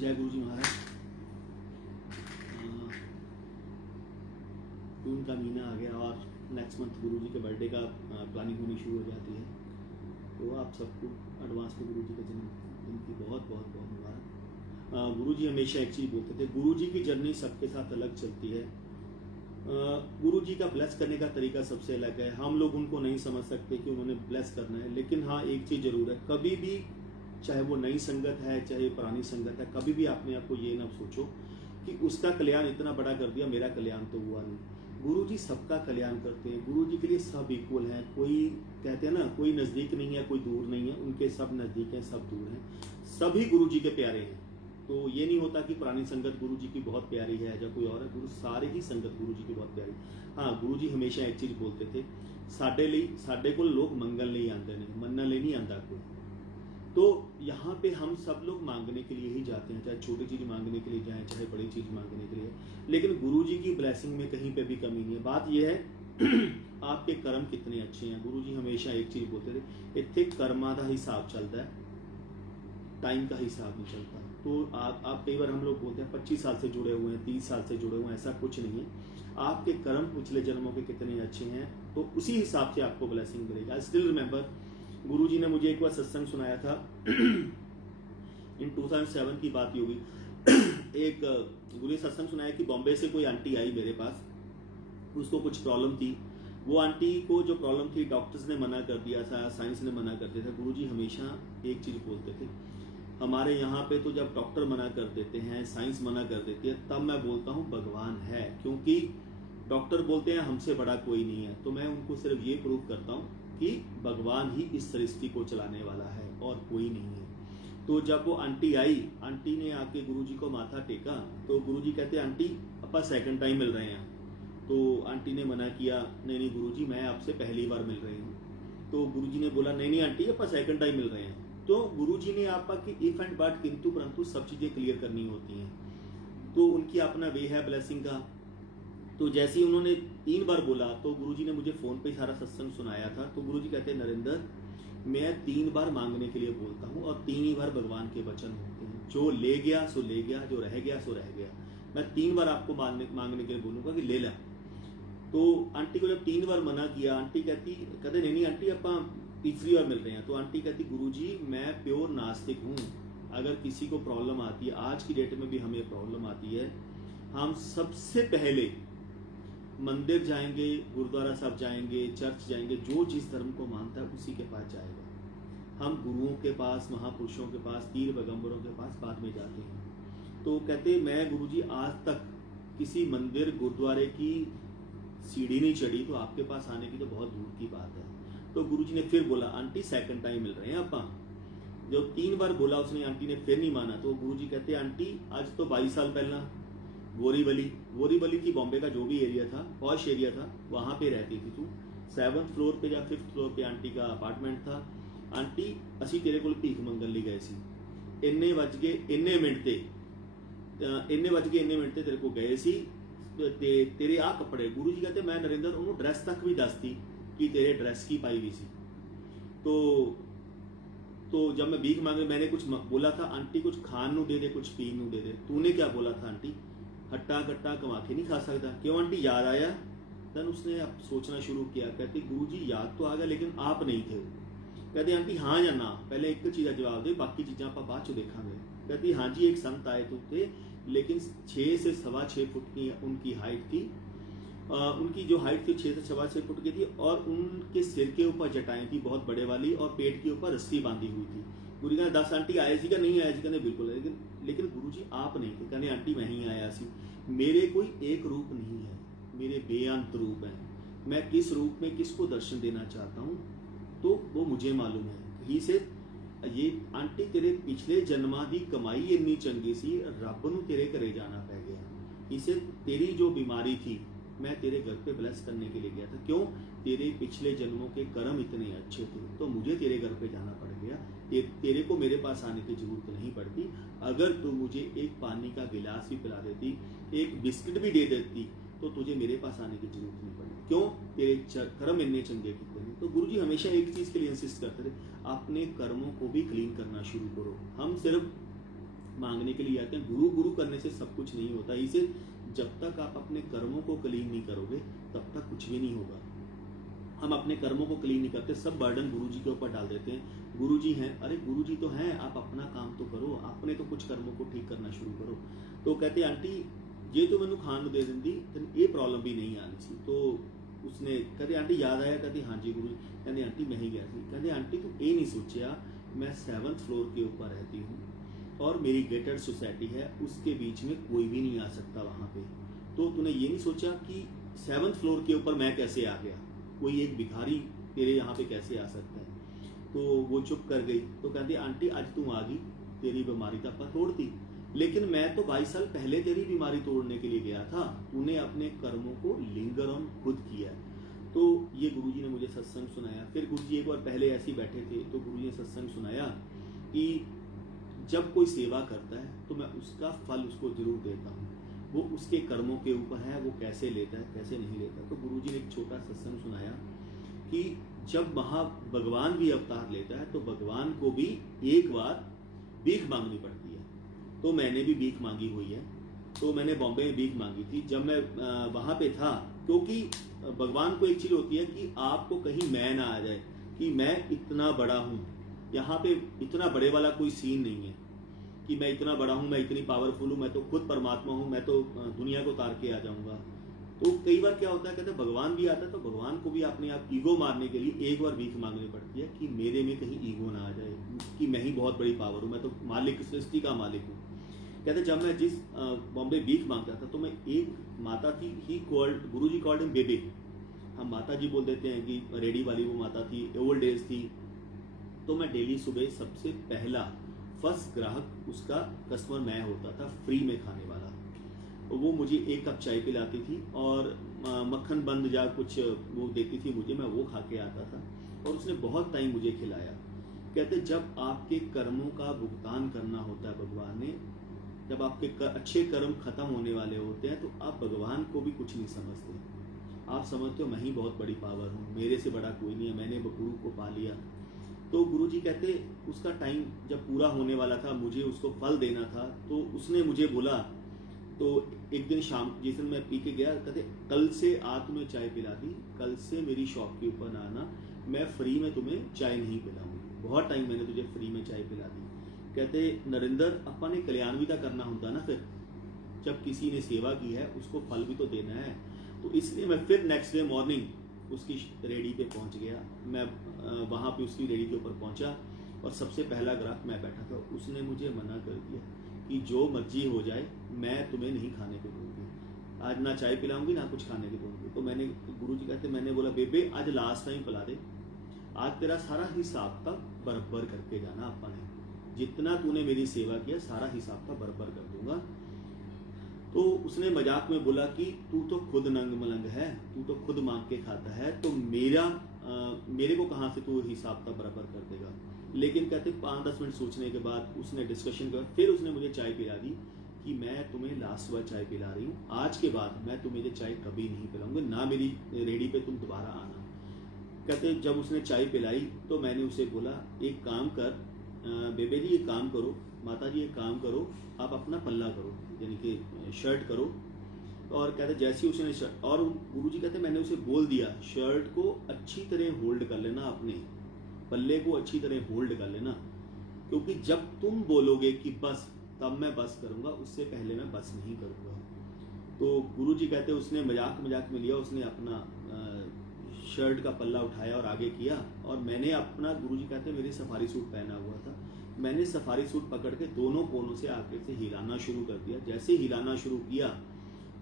जय गुरु जी महाराज। जून का महीना आ गया और नेक्स्ट मंथ गुरु जी के बर्थडे का प्लानिंग होनी शुरू हो जाती है। तो आप सबको एडवांस में गुरु जी के जन्मदिन की बहुत बहुत बहुत मुबारक। गुरु जी हमेशा एक चीज़ बोलते थे, गुरु जी की जर्नी सबके साथ अलग चलती है। गुरु जी का ब्लेस करने का तरीका सबसे अलग है। हम लोग उनको नहीं समझ सकते कि उन्होंने ब्लेस करना है, लेकिन हाँ एक चीज़ जरूर है, कभी भी चाहे वो नई संगत है चाहे पुरानी संगत है, कभी भी आपने आपको ये ना सोचो कि उसका कल्याण इतना बड़ा कर दिया, मेरा कल्याण तो हुआ नहीं। गुरु जी सबका कल्याण करते हैं। गुरु जी के लिए सब इक्वल हैं। कोई कहते हैं ना, कोई नज़दीक नहीं है कोई दूर नहीं है, उनके सब नज़दीक हैं सब दूर हैं, सभी गुरु जी के प्यारे हैं। तो ये नहीं होता कि पुरानी संगत गुरु जी की बहुत प्यारी है या कोई और है, गुरु सारे ही संगत गुरु जी की बहुत प्यारी। हाँ गुरु जी हमेशा एक चीज़ बोलते थे, साडे को लोग मंगल नहीं आते ने, मनने लिए नहीं आता कोई। तो यहाँ पे हम सब लोग मांगने के लिए ही जाते हैं, चाहे छोटी चीज़ मांगने के लिए जाएं चाहे बड़ी चीज़ मांगने के लिए, लेकिन गुरु जी की ब्लेसिंग में कहीं पे भी कमी नहीं है। बात यह है आपके कर्म कितने अच्छे हैं। गुरु जी हमेशा एक चीज़ बोलते थे, इतने कर्मा का हिसाब चलता है, टाइम का हिसाब नहीं चलता। तो आप कई बार हम लोग बोलते हैं 25 साल से जुड़े हुए हैं 30 साल से जुड़े हुए हैं, ऐसा कुछ नहीं है। आपके कर्म पिछले जन्मों के कितने अच्छे हैं तो उसी हिसाब से आपको ब्लेसिंग मिलेगी। आई स्टिल रिमेंबर गुरु जी ने मुझे एक बार सत्संग सुनाया था इन 2007 की बात ही होगी। एक गुरु ने सत्संग सुनाया कि बॉम्बे से कोई आंटी आई मेरे पास, उसको कुछ प्रॉब्लम थी। वो आंटी को जो प्रॉब्लम थी डॉक्टर्स ने मना कर दिया था, साइंस ने मना कर दिया था। गुरु जी हमेशा एक चीज़ बोलते थे, हमारे यहाँ पे तो जब डॉक्टर मना कर देते हैं, साइंस मना कर देती है, तब मैं बोलता हूँ भगवान है। क्योंकि डॉक्टर बोलते हैं हमसे बड़ा कोई नहीं है, तो मैं उनको सिर्फ ये प्रूव करता हूँ कि भगवान ही इस सृष्टि को चलाने वाला है और कोई नहीं है। तो जब वो आंटी आई, आंटी ने आके गुरुजी को माथा टेका, तो गुरुजी कहते आंटी अपा सेकंड टाइम मिल रहे हैं। तो आंटी ने मना किया, नहीं नहीं गुरुजी मैं आपसे पहली बार मिल रही हूँ। तो गुरुजी ने बोला नहीं नहीं आंटी अपा सेकंड टाइम मिल रहे हैं। तो गुरुजी ने आपा की इफ एंड बट किंतु परंतु सब चीजें क्लियर करनी होती हैं। तो उनकी अपना वे है ब्लेसिंग का। तो जैसे ही उन्होंने 3 बार बोला तो गुरुजी ने मुझे फोन पे सारा सत्संग सुनाया था। तो गुरुजी कहते हैं नरेंद्र मैं 3 बार मांगने के लिए बोलता हूँ और 3 ही बार भगवान के वचन होते हैं। जो ले गया सो ले गया, जो रह गया सो रह गया। मैं 3 बार आपको मांगने के लिए बोलूंगा कि ले ला। तो आंटी को जब 3 बार मना किया, आंटी कहते नहीं आंटी अपा तीसरी बार मिल रहे हैं। तो आंटी कहती गुरुजी मैं प्योर नास्तिक हूँ, अगर किसी को प्रॉब्लम आती है, आज की डेट में भी हमें प्रॉब्लम आती है, हम सबसे पहले मंदिर जाएंगे, गुरुद्वारा साहब जाएंगे, चर्च जाएंगे, जो जिस धर्म को मानता है उसी के पास जाएगा। हम गुरुओं के पास, महापुरुषों के पास, पीर पैगंबरों के पास बाद में जाते हैं। तो कहते मैं गुरुजी आज तक किसी मंदिर गुरुद्वारे की सीढ़ी नहीं चढ़ी, तो आपके पास आने की तो बहुत दूर की बात है। तो गुरुजी ने फिर बोला आंटी सेकंड टाइम मिल रहे हैं अपा। जो 3 बार बोला उसने, आंटी ने फिर नहीं माना। तो गुरुजी कहते आंटी आज तो 22 साल पहला बोरीवली थी, बॉम्बे का जो भी एरिया था, पॉश एरिया था, वहां पे रहती थी तू। 7th फ्लोर पे या 5th फ्लोर पे आंटी का अपार्टमेंट था। आंटी असी तेरे को भीख मंगन ली गए सी, इन्ने वज गए इन्ने मिनट ते तेरे को गए सी ते तेरे आ कपड़े। गुरु जी कहते मैं नरेंद्र उन्होंने ड्रेस तक भी दसती कि तेरे ड्रेस की पाई हुई सी। तो जब मैं भीख मांगे मैंने कुछ बोला था आंटी कुछ खान नू दे दे, कुछ पीन नू दे दे। तूने क्या बोला था आंटी, हट्टा कट्टा कमा के नहीं खा सकता। क्यों आंटी याद आया? देन उसने अब सोचना शुरू किया। कहती गुरुजी याद तो आ गया लेकिन आप नहीं थे। कहते आंटी हाँ या ना, पहले एक चीज़ जवाब दे, बाकी चीज़ा आप बाद चो देखांगे। कहती हाँ जी एक संत आए तो थे, लेकिन 6 से 6.25 फुट की उनकी हाइट थी। उनकी जो हाइट थी 6 से 6.25 फुट की थी और उनके सिर के ऊपर जटाएं थी बहुत बड़े वाली और पेट के ऊपर रस्सी बांधी हुई थी। गुरु कहने 10 आंटी आए सी क्या नहीं आए सी? कहने बिल्कुल। लेकिन गुरु जी आप नहीं थे। कहने आंटी मैं ही आया सी। मेरे कोई एक रूप नहीं है, मेरे बेअंत रूप है। मैं किस रूप में किसको दर्शन देना चाहता हूँ तो वो मुझे मालूम है। ही से ये आंटी तेरे पिछले जन्मा दी कमाई इन्नी चंगी सी, रब नू तेरे घरे जाना पै गया। इसे तेरी जो बीमारी थी मैं तेरे घर पे ब्लेस करने के लिए गया था। क्यों? तेरे पिछले जन्मों के कर्म इतने अच्छे थे तो मुझे तेरे घर पे जाना पड़ गया। तेरे को मेरे पास आने की जरूरत नहीं पड़ती। अगर तू मुझे एक पानी का गिलास भी पिला देती, एक बिस्किट भी दे देती, तो तुझे मेरे पास आने की जरूरत नहीं पड़ती। क्यों? तेरे कर्म इतने चंगे कितने हैं। तो गुरुजी हमेशा एक चीज के लिए इंसिस्ट करते थे, अपने कर्मों को भी क्लीन करना शुरू करो। हम सिर्फ मांगने के लिए आते हैं। गुरु गुरु करने से सब कुछ नहीं होता। इसे जब तक आप अपने कर्मों को क्लीन नहीं करोगे तब तक कुछ भी नहीं होगा। हम अपने कर्मों को क्लीन नहीं करते, सब बर्डन गुरुजी के ऊपर डाल देते हैं। गुरुजी हैं, अरे गुरुजी तो हैं, आप अपना काम तो करो, अपने तो कुछ कर्मों को ठीक करना शुरू करो। तो कहते आंटी जे तो मैनू खाण नूं दे दिंदी ते ये प्रॉब्लम भी नहीं आनी सी। तो उसने कहते आंटी याद आया, कहती हाँ जी गुरु। कहते आंटी मैं ही गया सी। कहते आंटी तू ये नहीं सोचा मैं 7th फ्लोर के ऊपर रहती हूँ और मेरी गेटेड सोसाइटी है, उसके बीच में कोई भी नहीं आ सकता वहाँ पे। तो तूने ये नहीं सोचा कि 7th फ्लोर के ऊपर मैं कैसे आ गया, कोई एक भिखारी तेरे यहाँ पे कैसे आ सकता है। तो वो चुप कर गई। तो कहती आंटी आज तू आ गई, तेरी बीमारी तो आप तोड़ दी, लेकिन मैं तो 22 साल पहले तेरी बीमारी तोड़ने के लिए गया था। तूने अपने कर्मों को लिंगर ऑन खुद किया। तो ये गुरुजी ने मुझे सत्संग सुनाया। फिर गुरुजी एक बार पहले ऐसे ही बैठे थे तो गुरुजी ने सत्संग सुनाया कि जब कोई सेवा करता है तो मैं उसका फल उसको जरूर देता हूँ, वो उसके कर्मों के ऊपर है, वो कैसे लेता है कैसे नहीं लेता। तो गुरुजी ने एक छोटा सत्संग सुनाया कि जब वहाँ भगवान भी अवतार लेता है तो भगवान को भी एक बार भीख मांगनी पड़ती है। तो मैंने भी भीख मांगी हुई है। तो मैंने बॉम्बे में भीख मांगी थी जब मैं वहाँ पे था, क्योंकि भगवान को एक चीज होती है कि आपको कहीं मैं ना आ जाए कि मैं इतना बड़ा हूँ। यहाँ पे इतना बड़े वाला कोई सीन नहीं है कि मैं इतना बड़ा हूँ, मैं इतनी पावरफुल हूँ, मैं तो खुद परमात्मा हूँ, मैं तो दुनिया को तार के आ जाऊंगा। तो कई बार क्या होता है, कहते हैं भगवान भी आता है तो भगवान को भी अपने आप ईगो मारने के लिए एक बार भीख मांगनी पड़ती है कि मेरे में कहीं ईगो ना आ जाए कि मैं ही बहुत बड़ी पावर हूँ, मैं तो मालिक, सृष्टि का मालिक हूँ। कहते जब मैं जिस बॉम्बे भीख मांगता था तो मैं एक माता थी, he called Guruji called him baby, हम माता जी बोल देते हैं कि रेडी वाली वो माता थी, ओल्ड एज थी। तो मैं डेली सुबह सबसे पहला फर्स्ट ग्राहक उसका कस्टमर मैं होता था, फ्री में खाने वाला। वो मुझे 1 कप चाय पिलाती थी और मक्खन बंद या कुछ वो देती थी मुझे, मैं वो खा के आता था और उसने बहुत टाइम मुझे खिलाया। कहते जब आपके कर्मों का भुगतान करना होता है भगवान ने, जब आपके अच्छे कर्म खत्म होने वाले होते हैं तो आप भगवान को भी कुछ नहीं समझते। आप समझते हो मैं ही बहुत बड़ी पावर हूँ, मेरे से बड़ा कोई नहीं है, मैंने गुरु को पा लिया। तो गुरुजी कहते उसका टाइम जब पूरा होने वाला था, मुझे उसको फल देना था, तो उसने मुझे बोला। तो एक दिन शाम जिस दिन मैं पी के गया, कहते कल से आ तुम्हें चाय पिला दी, कल से मेरी शॉप के ऊपर ना आना, मैं फ्री में तुम्हें चाय नहीं पिलाऊंगी। बहुत टाइम मैंने तुझे फ्री में चाय पिला दी। कहते नरेंद्र अपा ने कल्याण भी तो करना होता ना, फिर जब किसी ने सेवा की है उसको फल भी तो देना है। तो इसलिए मैं फिर नेक्स्ट डे मॉर्निंग उसकी रेडी पे पहुंच गया। मैं वहाँ पे उसकी रेडी के ऊपर पहुंचा और सबसे पहला ग्राहक मैं बैठा था। उसने मुझे मना कर दिया कि जो मर्जी हो जाए मैं तुम्हें नहीं खाने को दूंगी, आज ना चाय पिलाऊंगी ना कुछ खाने को दूंगी। तो मैंने गुरुजी कहते मैंने बोला बेबे आज लास्ट टाइम पिला दे, आज तेरा सारा हिसाब का बराबर करके जाना, अपा ने जितना तूने मेरी सेवा किया सारा हिसाब का बराबर कर दूंगा। तो उसने मजाक में बोला कि तू तो खुद नंग मलंग है, तू तो खुद मांग के खाता है, तो मेरे को कहाँ से तू हिसाब का बराबर कर देगा। लेकिन कहते 5-10 मिनट सोचने के बाद उसने डिस्कशन कर, फिर उसने मुझे चाय पिला दी कि मैं तुम्हें लास्ट बार चाय पिला रही हूँ, आज के बाद मैं तुम्हें ये चाय कभी नहीं पिलाऊंगी, ना मेरी रेडी पे तुम दोबारा आना। कहते जब उसने चाय पिलाई तो मैंने उसे बोला एक काम कर बेबे जी, एक काम करो, माता जी एक काम करो, आप अपना पल्ला करो, यानी कि शर्ट करो। और कहते जैसे ही उसने शर्ट, और गुरुजी कहते मैंने उसे बोल दिया शर्ट को अच्छी तरह होल्ड कर लेना, अपने पल्ले को अच्छी तरह होल्ड कर लेना, क्योंकि जब तुम बोलोगे कि बस तब मैं बस करूंगा, उससे पहले मैं बस नहीं करूंगा। तो गुरुजी कहते उसने मजाक में लिया, उसने अपना शर्ट का पल्ला उठाया और आगे किया। और मैंने अपना, गुरुजी कहते मेरे सफारी सूट पहना हुआ था, मैंने सफारी सूट पकड़ के दोनों कोनों से आगे से हिलाना शुरू कर दिया। जैसे हिलाना शुरू किया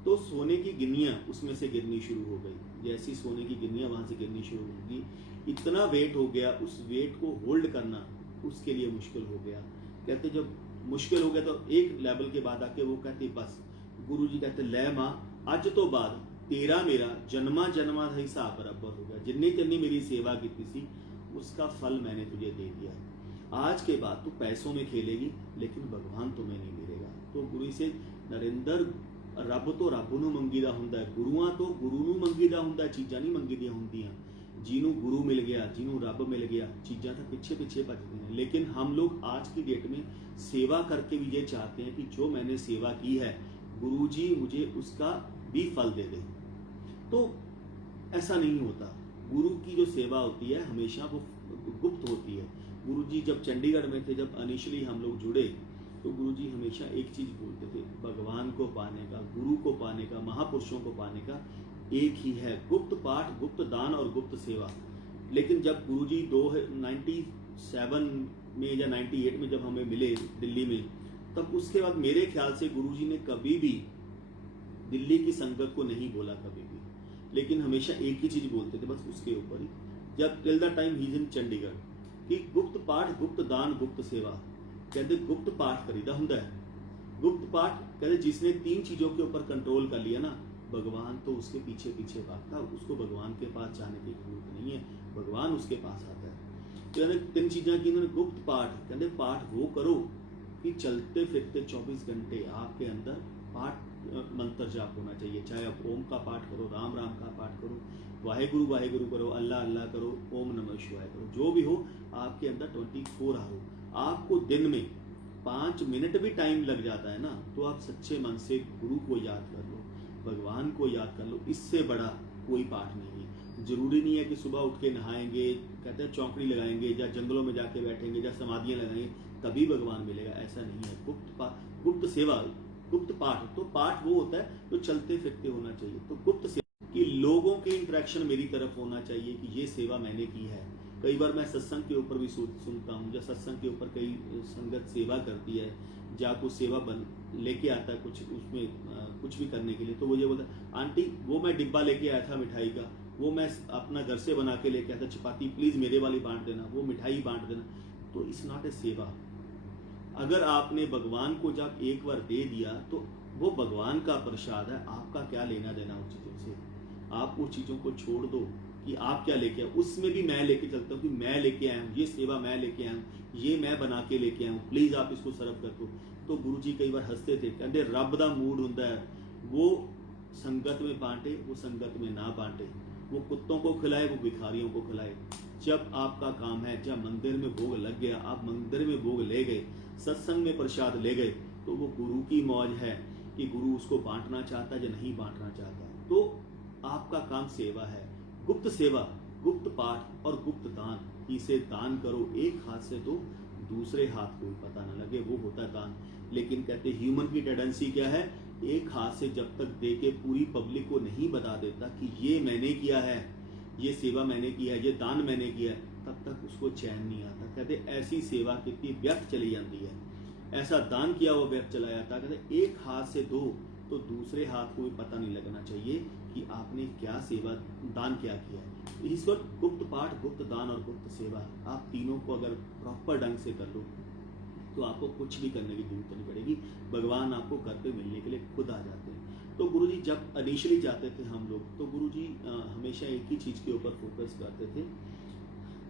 तो सोने की गिन्नियां उसमें से गिरनी शुरू हो गई। जैसी सोने की गिन्नियां वहां से गिरनी शुरू होगी, इतना वेट हो गया, उस वेट को होल्ड करना उसके लिए मुश्किल हो गया। कहते जब मुश्किल हो गया तो एक लेवल के बाद आके वो कहते बस, गुरुजी कहते ले मां अज तो बाद तेरा मेरा जन्मा जन्मा का हिसाब बराबर हो गया, जिन्नी तेनी मेरी सेवा की थी उसका फल मैंने तुझे दे दिया। आज के बाद तू पैसों में खेलेगी लेकिन भगवान तुम्हें नहीं मिलेगा। तो गुरु से नरेंद्र रब तो रब नूं मंगीदा हुंदा है, गुरुआं तो गुरु नूं मंगीदा हुंदा है, चीज़ां नहीं मंगीदियां हुंदियां। ਜਿਹਨੂੰ ਗੁਰੂ ਮਿਲ ਗਿਆ, ਜਿਹਨੂੰ ਰੱਬ मिल गया, चीज़ां तो पीछे पीछे भजती हैं। लेकिन हम लोग आज की डेट में सेवा करके भी ये चाहते हैं कि जो मैंने सेवा की है गुरु जी मुझे उसका भी फल दे दें। तो ऐसा नहीं होता। गुरु की जो सेवा होती है हमेशा वो गुप्त होती है। गुरु जी जब चंडीगढ़ में थे, जब इनिशियली हम लोग जुड़े, तो गुरु जी हमेशा एक चीज़ बोलते थे, भगवान को पाने का, गुरु को पाने का, महापुरुषों को पाने का एक ही है, गुप्त पाठ, गुप्त दान और गुप्त सेवा। लेकिन जब गुरुजी 97 में या 98 में जब हमें मिले दिल्ली में, तब उसके बाद मेरे ख्याल से गुरुजी ने कभी भी दिल्ली की संगत को नहीं बोला कभी भी, लेकिन हमेशा एक ही चीज़ बोलते थे बस उसके ऊपर ही, जब till the time he is in Chandigarh, कि गुप्त पाठ, गुप्त दान, गुप्त सेवा। कहते गुप्त पाठ करीदा हुंदा है। गुप्त पाठ कहते जिसने 3 चीज़ों के ऊपर कंट्रोल कर लिया ना, भगवान तो उसके पीछे पीछे भागता, उसको भगवान के पास जाने की जरूरत नहीं है, भगवान उसके पास आता है। तो कहते 3 चीज़ें की इन्होंने। गुप्त पाठ, कहते पाठ वो करो कि चलते फिरते 24 घंटे आपके अंदर पाठ मंत्र जाप होना चाहिए। चाहे आप ओम का पाठ करो, राम राम का पाठ करो, वाहेगुरु वाहेगुरु करो, अल्लाह अल्लाह करो, ओम नमः शिवाय करो, जो भी हो आपके अंदर 24 आवर हो। आपको दिन में 5 मिनट भी टाइम लग जाता है ना, तो आप सच्चे मन से गुरु को याद कर लो, भगवान को याद कर लो। इससे बड़ा कोई पाठ नहीं है। जरूरी नहीं है कि सुबह उठ के नहाएंगे, कहते हैं चौकड़ी लगाएंगे, या जंगलों में जाके बैठेंगे, या समाधियां लगाएंगे तभी भगवान मिलेगा, ऐसा नहीं है। गुप्त सेवा, गुप्त पाठ, तो पाठ वो होता है जो चलते फिरते होना चाहिए। तो गुप्त सेवा कि लोगों के इंटरेक्शन मेरी तरफ होना चाहिए कि ये सेवा मैंने की है। कई बार मैं सत्संग के ऊपर भी सुनता हूँ, या सत्संग के ऊपर कई संगत सेवा करती है, या कुछ सेवा बन लेके आता है कुछ, उसमें कुछ भी करने के लिए, तो वो ये बोलता है आंटी वो मैं डिब्बा लेके आया था मिठाई का, वो मैं अपना घर से बना के लेके आया था चपाती, प्लीज मेरे वाली बांट देना, वो मिठाई बांट देना। तो इट्स नॉट ए सेवा। अगर आपने भगवान को जब एक बार दे दिया तो वो भगवान का प्रसाद है, आपका क्या लेना देना उन चीज़ों से। आप उन चीज़ों को छोड़ दो कि आप क्या लेके आओ, उसमें भी मैं लेके चलता हूँ कि मैं लेके आया हूँ, ये सेवा मैं लेके आया हूँ, ये मैं बना के लेके आया हूँ, प्लीज़ आप इसको सर्व कर दो। तो गुरु जी कई बार हंसते थे, कहते रब दा मूड होंदा है, वो संगत में बांटे, वो संगत में ना बांटे, वो कुत्तों को खिलाए, वो भिखारियों को खिलाए। जब आपका काम है, जब मंदिर में भोग लग गया, आप मंदिर में भोग ले गए, सत्संग में प्रसाद ले गए, तो वो गुरु की मौज है कि गुरु उसको बांटना चाहता है या नहीं बांटना चाहता। तो आपका काम सेवा है, गुप्त सेवा, गुप्त पाठ और गुप्त दान। इसे दान करो एक हाथ से तो दूसरे हाथ को पता न लगे, वो होता है दान। लेकिन कहते ह्यूमन की टेंडेंसी क्या है, एक हाथ से जब तक दे के पूरी पब्लिक को नहीं बता देता कि ये मैंने किया है, ये सेवा मैंने की है, ये दान मैंने किया है, तब तक उसको चैन नहीं आता। कहते ऐसी सेवा कितनी व्यर्थ चली जाती है, ऐसा दान किया हुआ व्यर्थ चला जाता। कहते एक हाथ से दो तो दूसरे हाथ को भी पता नहीं लगना चाहिए कि आपने क्या सेवा दान क्या किया है। इस वक्त गुप्त पाठ, गुप्त दान और गुप्त सेवा, आप तीनों को अगर प्रॉपर ढंग से कर लो तो आपको कुछ भी करने की जरूरत नहीं पड़ेगी, भगवान आपको घर पे मिलने के लिए खुद आ जाते हैं। तो गुरुजी जब इनिशियली जाते थे हम लोग, तो गुरुजी हमेशा एक ही चीज़ के ऊपर फोकस करते थे,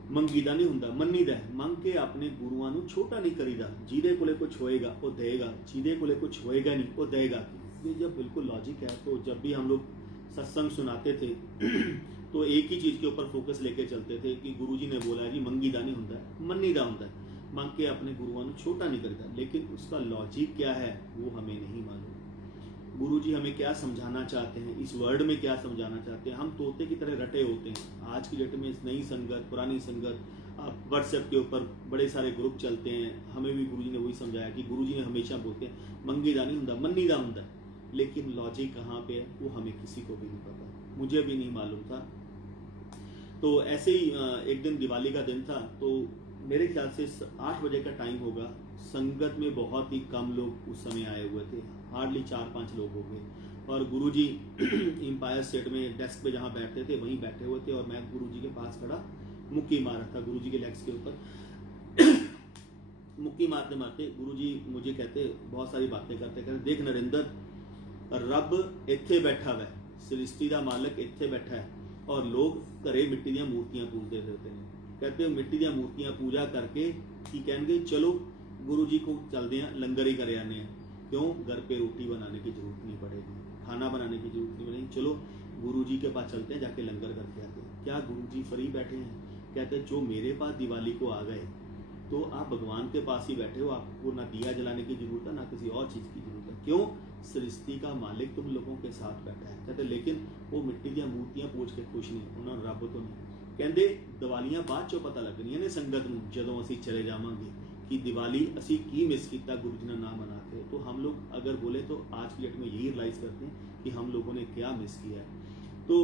ਮੰਗੀਦਾ नहीं ਹੁੰਦਾ, ਮੰਨੀਦਾ। ਮੰਗ के अपने गुरुआं ਨੂੰ छोटा नहीं करीदा। ਜਿਹਦੇ ਕੋਲੇ कुछ होएगा वो देगा, ਜਿਹਦੇ कोले कुछ होएगा नहीं वो देगा। ये जब बिल्कुल लॉजिक है। तो जब भी हम लोग सत्संग सुनाते थे तो एक ही चीज़ के ऊपर फोकस लेके चलते थे कि गुरुजी ने बोला है जी मंगीदा नहीं ਹੁੰਦਾ, ਮੰਨੀਦਾ ਹੁੰਦਾ। मांग के अपने गुरुआं ਨੂੰ छोटा नहीं करीदा, लेकिन उसका लॉजिक क्या है वो हमें नहीं मालूम। गुरुजी हमें क्या समझाना चाहते हैं, इस वर्ड में क्या समझाना चाहते हैं। हम तोते की तरह रटे होते हैं। आज की डेट में नई संगत, पुरानी संगत, आप व्हाट्सएप के ऊपर बड़े सारे ग्रुप चलते हैं। हमें भी गुरुजी ने वही समझाया कि गुरुजी ने हमेशा बोलते हैं मंगीदा नहीं ਹੁੰਦਾ, ਮੰਨੀਦਾ ਹੁੰਦਾ। लेकिन लॉजिक कहाँ पे है वो हमें किसी को भी नहीं पता, मुझे भी नहीं मालूम था। तो ऐसे ही एक दिन दिवाली का दिन था, तो मेरे ख्याल से 8 बजे का टाइम होगा। संगत में बहुत ही कम लोग उस समय आए हुए थे, हार्डली 4-5 लोग हो गए। और गुरुजी एम्पायर स्टेट में डेस्क पे जहाँ बैठते थे वहीं बैठे हुए थे, और मैं गुरुजी के पास खड़ा मुक्की मार रहा था गुरुजी के लेग्स के ऊपर। मुक्की मारते मारते गुरुजी मुझे कहते, बहुत सारी बातें करते कहते, देख नरेंद्र, रब इत्थे बैठा हुआ है, सृष्टि का मालिक इत्थे बैठा है, और लोग घरे मिट्टी दी मूर्तियां पूजते रहते हैं। कहते मिट्टी दी मूर्तियां पूजा करके की कहेंगे चलो गुरु जी को चलते हैं, लंगर ही कर आने हैं। क्यों? घर पे रोटी बनाने की जरूरत नहीं पड़ेगी, खाना बनाने की जरूरत नहीं पड़ेगी, चलो गुरु जी के पास चलते हैं, जाके लंगर करके आते हैं। क्या गुरुजी फ्री बैठे हैं? कहते जो मेरे पास दिवाली को आ गए तो आप भगवान के पास ही बैठे हो, आपको ना दिया जलाने की जरूरत है ना किसी और चीज़ की जरूरत है। क्यों? सृष्टि का मालिक तुम लोगों के साथ बैठा है। कहते लेकिन वो मिट्टी दी मूर्तियां पूज के खुश नहीं, उन्होंने रब तो नहीं। ਕਹਿੰਦੇ ਦੀਵਾਲੀਆਂ ਬਾਅਦ ਚੋਂ ਪਤਾ ਲੱਗਣੀਆਂ ਨੇ ਸੰਗਤ ਨੂੰ, ਜਦੋਂ ਅਸੀਂ ਚਲੇ ਜਾਵਾਂਗੇ कि दिवाली असी की मिस किया गुरु जी ने ना मना के। तो हम लोग अगर बोले तो आज की डेट में यही रियलाइज़ करते हैं कि हम लोगों ने क्या मिस किया है। तो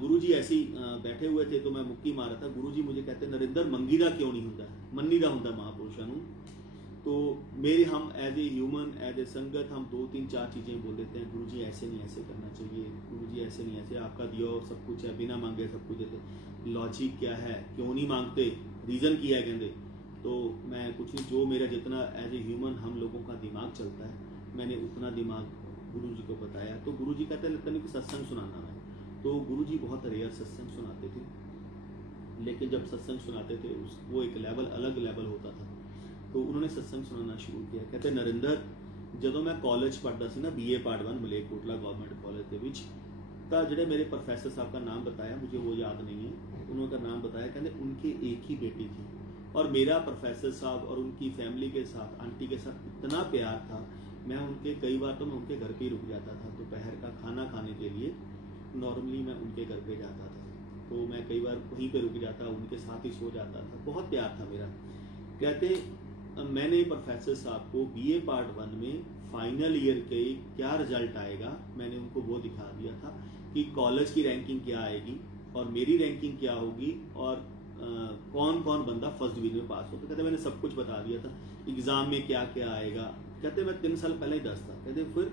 गुरु जी ऐसे ही बैठे हुए थे तो मैं मुक्की मारा था। गुरु जी मुझे कहते नरिंदर मंगी दा क्यों नहीं होंदा, मन्नी दा होंदा महापुरुषों नूं। तो मेरे हम as a human as a संगत हम 2-3-4 चीज़ें बोल देते हैं, गुरु जी ऐसे नहीं ऐसे करना चाहिए, गुरु जी ऐसे नहीं ऐसे, आपका दिया और सब कुछ है, बिना मांगे सब कुछ देते। लॉजिक क्या है, क्यों नहीं मांगते, रीज़न क्या है कहते। तो मैं कुछ नहीं, जो मेरा जितना एज ए ह्यूमन हम लोगों का दिमाग चलता है मैंने उतना दिमाग गुरु जी को बताया। तो गुरु जी कहते लगता नहीं कि सत्संग सुनाना है। तो गुरु जी बहुत रेयर सत्संग सुनाते थे, लेकिन जब सत्संग सुनाते थे वो एक लेवल अलग लेवल होता था। तो उन्होंने सत्संग सुनाना शुरू किया। कहते नरिंदर ਜਦੋਂ मैं कॉलेज पढ़ता सी ना BA Part 1 Malerkotla government college के विच, तो ਜਿਹੜੇ मेरे प्रोफेसर साहब का नाम बताया, मुझे वो याद नहीं है, उन्होंने नाम बताया, कहते उनकी एक ही बेटी थी और मेरा प्रोफेसर साहब और उनकी फैमिली के साथ आंटी के साथ इतना प्यार था। मैं उनके कई बार तो मैं उनके घर पे ही रुक जाता था, दोपहर का खाना खाने के लिए नॉर्मली मैं उनके घर पे जाता था। तो मैं कई बार वहीं पे रुक जाता, उनके साथ ही सो जाता था, बहुत प्यार था मेरा। कहते मैंने प्रोफेसर साहब को BA Part 1 में फाइनल ईयर के क्या रिजल्ट आएगा मैंने उनको वो दिखा दिया था कि कॉलेज की रैंकिंग क्या आएगी और मेरी रैंकिंग क्या होगी और कौन कौन बंदा फर्स्ट डिवीजन में पास हो। तो कहते मैंने सब कुछ बता दिया था, एग्ज़ाम में क्या क्या आएगा। कहते मैं 3 साल पहले ही दसता। कहते फिर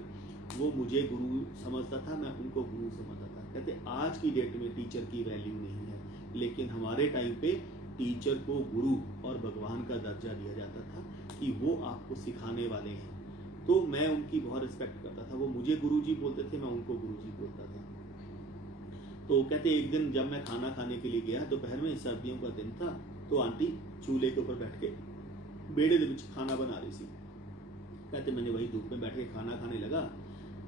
वो मुझे गुरु समझता था, मैं उनको गुरु समझता था। कहते आज की डेट में टीचर की वैल्यू नहीं है, लेकिन हमारे टाइम पे टीचर को गुरु और भगवान का दर्जा दिया जाता था कि वो आपको सिखाने वाले हैं। तो मैं उनकी बहुत रिस्पेक्ट करता था, वो मुझे गुरुजी बोलते थे, मैं उनको गुरुजी बोलता था। तो कहते एक दिन जब मैं खाना खाने के लिए गया, दोपहर में सर्दियों का दिन था, तो आंटी चूल्हे के ऊपर बैठ के बेड़े के विच खाना बना रही थी। कहते मैंने वही धूप में बैठ के खाना खाने लगा।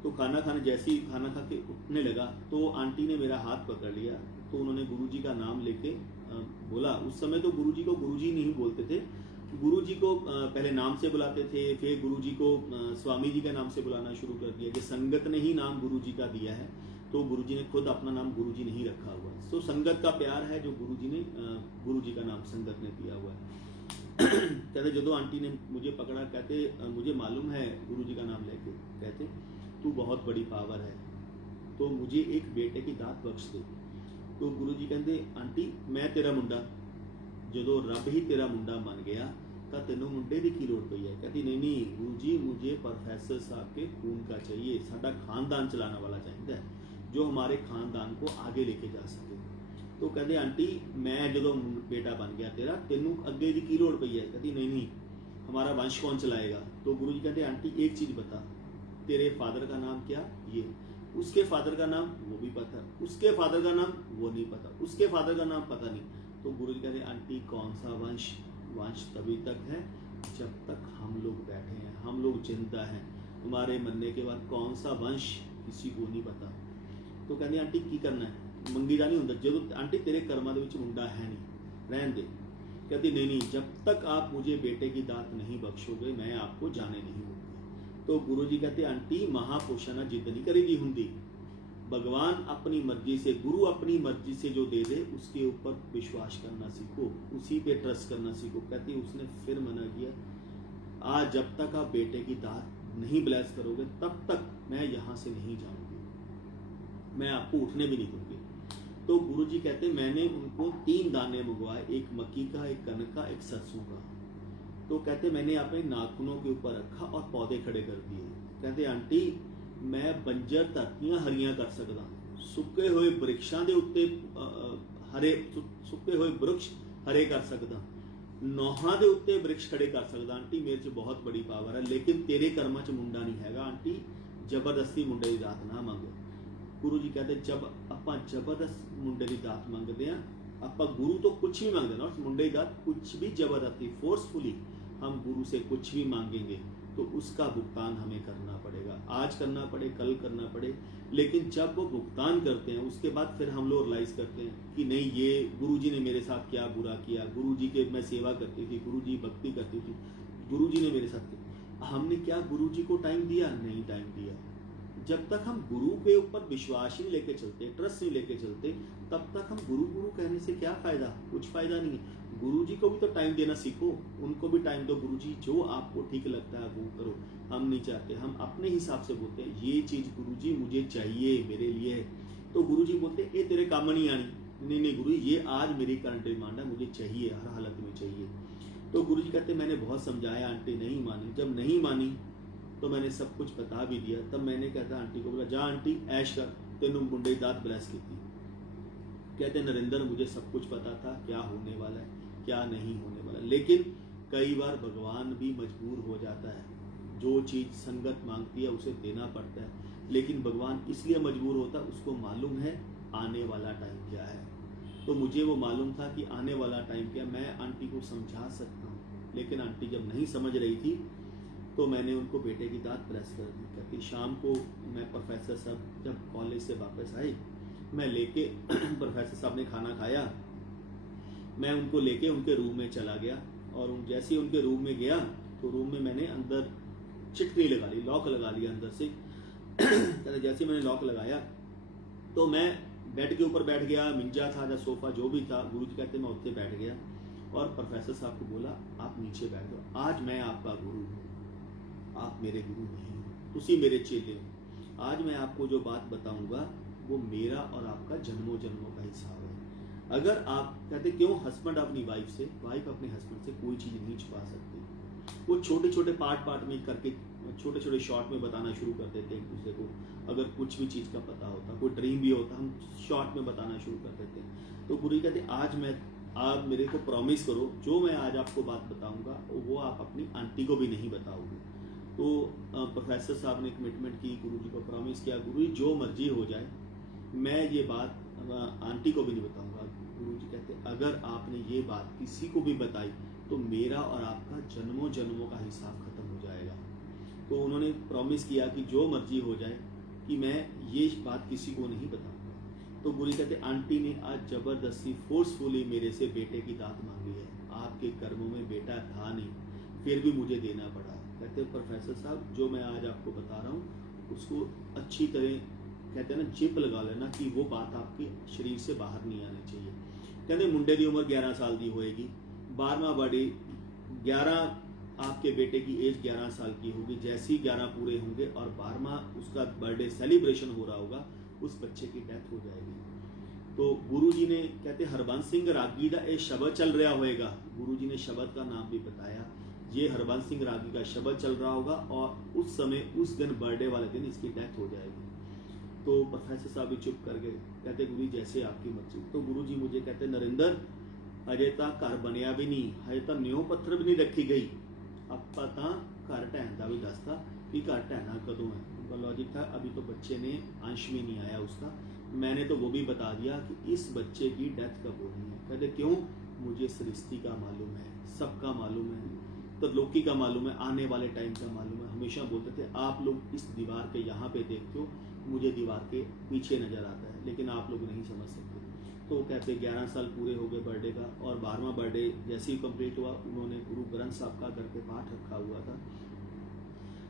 तो खाना खाने जैसे ही खाना खा के उठने लगा तो आंटी ने मेरा हाथ पकड़ लिया। तो उन्होंने गुरुजी का नाम लेके बोला। उस समय तो गुरुजी को गुरुजी नहीं बोलते थे, गुरुजी को पहले नाम से बुलाते थे, फिर गुरुजी को स्वामी जी का नाम से बुलाना शुरू कर दिया कि संगत ने ही नाम गुरुजी का दिया है, तो गुरुजी ने खुद अपना नाम गुरुजी नहीं रखा हुआ। तो संगत का प्यार है जो गुरुजी ने गुरुजी का नाम संगत ने दिया हुआ है। कहते जो आंटी ने मुझे पकड़ा, कहते मुझे मालूम है गुरुजी का नाम लेके, कहते तू बहुत बड़ी पावर है, तो मुझे एक बेटे की दात बख्श दे। तो गुरुजी कहते आंटी मैं तेरा मुंडा, जो रब ही तेरा मुंडा मन गया तो तेनों मुंडे की लोड़ पई है। कहती नहीं नहीं गुरुजी मुझे प्रोफेसर साहब के खून का चाहिए, साडा खानदान चलाने वाला चाहिए जो हमारे खानदान को आगे लेके जा सके। तो कहते आंटी मैं जो बेटा बन गया तेरा, तेनों अगे की लोड़ पई है। कहती नहीं नहीं हमारा वंश कौन चलाएगा। तो गुरुजी कहते आंटी एक चीज़ बता, तेरे फादर का नाम क्या, ये, उसके फादर का नाम वो भी पता, उसके फादर का नाम वो नहीं पता, उसके फादर का नाम पता नहीं। तो गुरुजी कहते आंटी कौन सा वंश, वंश तभी तक है जब तक हम लोग बैठे हैं, हम लोग जिंदा हैं, हमारे मरने के बाद कौन सा वंश किसी को नहीं पता। तो कहते आंटी की करना है, मंगी का नहीं होंदा, जो आंटी तेरे कर्मां दे विच मुंडा है नहीं, रहन दे। कहती नहीं नहीं जब तक आप मुझे बेटे की दात नहीं बख्शोगे मैं आपको जाने नहीं दूंगी। तो गुरुजी कहते आंटी महापुरुषां नाल जिद नहीं करी दी हुंदी, भगवान अपनी मर्जी से, गुरु अपनी मर्जी से जो दे दे उसके ऊपर विश्वास करना सीखो, उसी पे ट्रस्ट करना सीखो। कहती उसने फिर मना किया, आज जब तक आप बेटे की दात नहीं ब्लेस करोगे तब तक मैं यहाँ से नहीं जाऊंगी, मैं आपको उठने भी नहीं दूंगी। तो गुरुजी कहते मैंने उनको 3 दाने मंगवाए, एक मक्की का, एक कनक का, एक सरसों का। तो कहते मैंने अपने नाखूनों के ऊपर रखा और पौधे खड़े कर दिए। कहते आंटी मैं बंजर धरतियां हरियां कर सकदा, सुके हुए वृक्षां दे उत्ते हरे, सुके हुए वृक्ष हरे कर सकदा, नौहां दे उत्ते वृक्ष खड़े कर सकदा। आंटी मेरे च बहुत बड़ी पावर है, लेकिन तेरे कर्मां च मुंडा नहीं हैगा। आंटी जबरदस्ती मुंडे की दात ना मंग। गुरु जी कहते जब आपां जबरदस्त मुंडे की दात मंगते हैं, आपां गुरु तो कुछ भी मंगते ना, उस मुंडे की दात कुछ भी जबरदस्ती फोर्सफुली हम गुरु से कुछ भी मांगेंगे तो उसका भुगतान हमें करना पड़ेगा, आज करना पड़े, कल करना पड़े। लेकिन जब वो भुगतान करते हैं उसके बाद फिर हम लोग रियलाइज करते हैं कि नहीं, ये गुरुजी ने मेरे साथ क्या बुरा किया, गुरुजी के मैं सेवा करती थी, गुरुजी भक्ति करती थी, गुरुजी ने मेरे साथ किया। हमने क्या गुरुजी को टाइम दिया? नहीं टाइम दिया। जब तक हम गुरु के ऊपर विश्वास ही नहीं लेके चलते, ट्रस्ट नहीं लेके चलते, तब तक हम गुरु गुरु कहने से क्या फायदा? कुछ फायदा नहीं है। गुरुजी को भी तो टाइम देना सीखो, उनको भी टाइम दो। गुरुजी जो आपको ठीक लगता है वो करो। हम नहीं चाहते, हम अपने हिसाब से बोलते हैं ये चीज गुरुजी मुझे चाहिए, मेरे लिए है, तो गुरुजी बोलते हैं ये तेरे काम नहीं आनी। नहीं नहीं गुरुजी, ये आज मेरी करंट डिमांड है, मुझे चाहिए, हर हालत में चाहिए। तो गुरुजी कहते मैंने बहुत समझाया, आंटी नहीं मानी। जब नहीं मानी तो मैंने सब कुछ बता भी दिया। तब मैंने कहता आंटी को बोला, जा आंटी ऐश कर, तेनों मुंडे दात ब्लेस की थी। कहते नरेंद्र मुझे सब कुछ पता था क्या होने वाला है, क्या नहीं होने वाला, लेकिन कई बार भगवान भी मजबूर हो जाता है। जो चीज संगत मांगती है उसे देना पड़ता है, लेकिन भगवान इसलिए मजबूर होता है, उसको मालूम है आने वाला टाइम क्या है। तो मुझे वो मालूम था कि आने वाला टाइम क्या, मैं आंटी को समझा सकता हूँ। लेकिन आंटी जब नहीं समझ रही थी तो मैंने उनको बेटे की दात प्रेस कर दी। कहती शाम को मैं प्रोफेसर साहब जब कॉलेज से वापस आए, मैं लेके प्रोफेसर साहब ने खाना खाया, मैं उनको लेके उनके रूम में चला गया। और जैसे ही उनके रूम में गया तो रूम में मैंने अंदर चिटकनी लगा ली, लॉक लगा लिया अंदर से। कहते जैसे मैंने लॉक लगाया तो मैं बेड के ऊपर बैठ गया, मिंजा था या सोफा जो भी था, गुरुजी कहते मैं उत्ते बैठ गया और प्रोफेसर साहब को बोला आप नीचे बैठ जाओ, आज मैं आपका गुरु हूँ, आप मेरे गुरु नहीं हो, तुसी मेरे चेले हो। आज मैं आपको जो बात बताऊंगा वो मेरा और आपका जन्मों जन्मों का हिसाब है। अगर आप कहते क्यों हस्बैंड अपनी वाइफ से, वाइफ अपने हस्बैंड से कोई चीज नहीं छुपा सकती। वो छोटे छोटे पार्ट में करके छोटे छोटे शॉर्ट में बताना शुरू कर देते हैं एक दूसरे को। अगर कुछ भी चीज का पता होता, कोई ड्रीम भी होता, हम शॉर्ट में बताना शुरू कर देते हैं। तो गुरु कहते आज आप मेरे को प्रॉमिस करो जो मैं आज आपको बात बताऊंगा वो आप अपनी आंटी को भी नहीं बताओगे। तो प्रोफेसर साहब ने कमिटमेंट की, गुरुजी को प्रॉमिस किया, गुरुजी जो मर्जी हो जाए मैं ये बात आंटी को भी नहीं बताऊंगा। गुरुजी कहते अगर आपने ये बात किसी को भी बताई तो मेरा और आपका जन्मों जन्मों का हिसाब खत्म हो जाएगा। तो उन्होंने प्रॉमिस किया कि जो मर्जी हो जाए कि मैं ये बात किसी को नहीं बताऊंगा। तो गुरुजी कहते आंटी ने आज जबरदस्ती फोर्सफुली मेरे से बेटे की दात मांगी है। आपके कर्मों में बेटा था नहीं, फिर भी मुझे देना पड़ा। कहते प्रोफेसर साहब जो मैं आज आपको बता रहा हूँ उसको अच्छी तरह कहते हैं ना जिप लगा लेना कि वो बात आपके शरीर से बाहर नहीं आनी चाहिए। कहते मुंडे की उम्र 11 साल की होएगी, 12वां बर्थडे 11 आपके बेटे की एज 11 साल की होगी। जैसे ही 11 पूरे होंगे और 12वां उसका बर्थडे सेलिब्रेशन हो रहा होगा, उस बच्चे की डेथ हो जाएगी। तो गुरुजी ने कहते हरबंस सिंह रागी का ये शब्द चल रहा होएगा। गुरुजी ने शब्द का नाम भी बताया, ये हरबंस सिंह रागी का शब्द चल रहा होगा और उस समय उस दिन बर्थडे वाले दिन इसकी डेथ हो जाएगी। तो प्रोफेसर साहब भी चुप कर गए। कहते गुरु जैसे आपकी मर्जी। तो गुरुजी मुझे कहते नरेंद्र अजे तक घर बनया भी नहीं, हजे तक न्यो पत्थर भी नहीं रखी गई, आप घर ढहन का भी दसता कि घर ढहना कदों है। उनका लॉजिक था अभी तो बच्चे ने अंश भी नहीं आया उसका, मैंने तो वो भी बता दिया कि इस बच्चे की डेथ कब होनी है। कहते क्यों? मुझे सृष्टि का मालूम है, सबका मालूम है, तो लोकी का मालूम है, आने वाले टाइम का मालूम है। हमेशा बोलते थे आप लोग इस दीवार के यहाँ पे देखते हो, मुझे दीवार के पीछे नजर आता है, लेकिन आप लोग नहीं समझ सकते। तो कहते 11 साल पूरे हो गए बर्थडे का, और 12वां बर्थडे जैसे ही कंप्लीट हुआ उन्होंने गुरु ग्रंथ साहब का घर पे पाठ रखा हुआ था।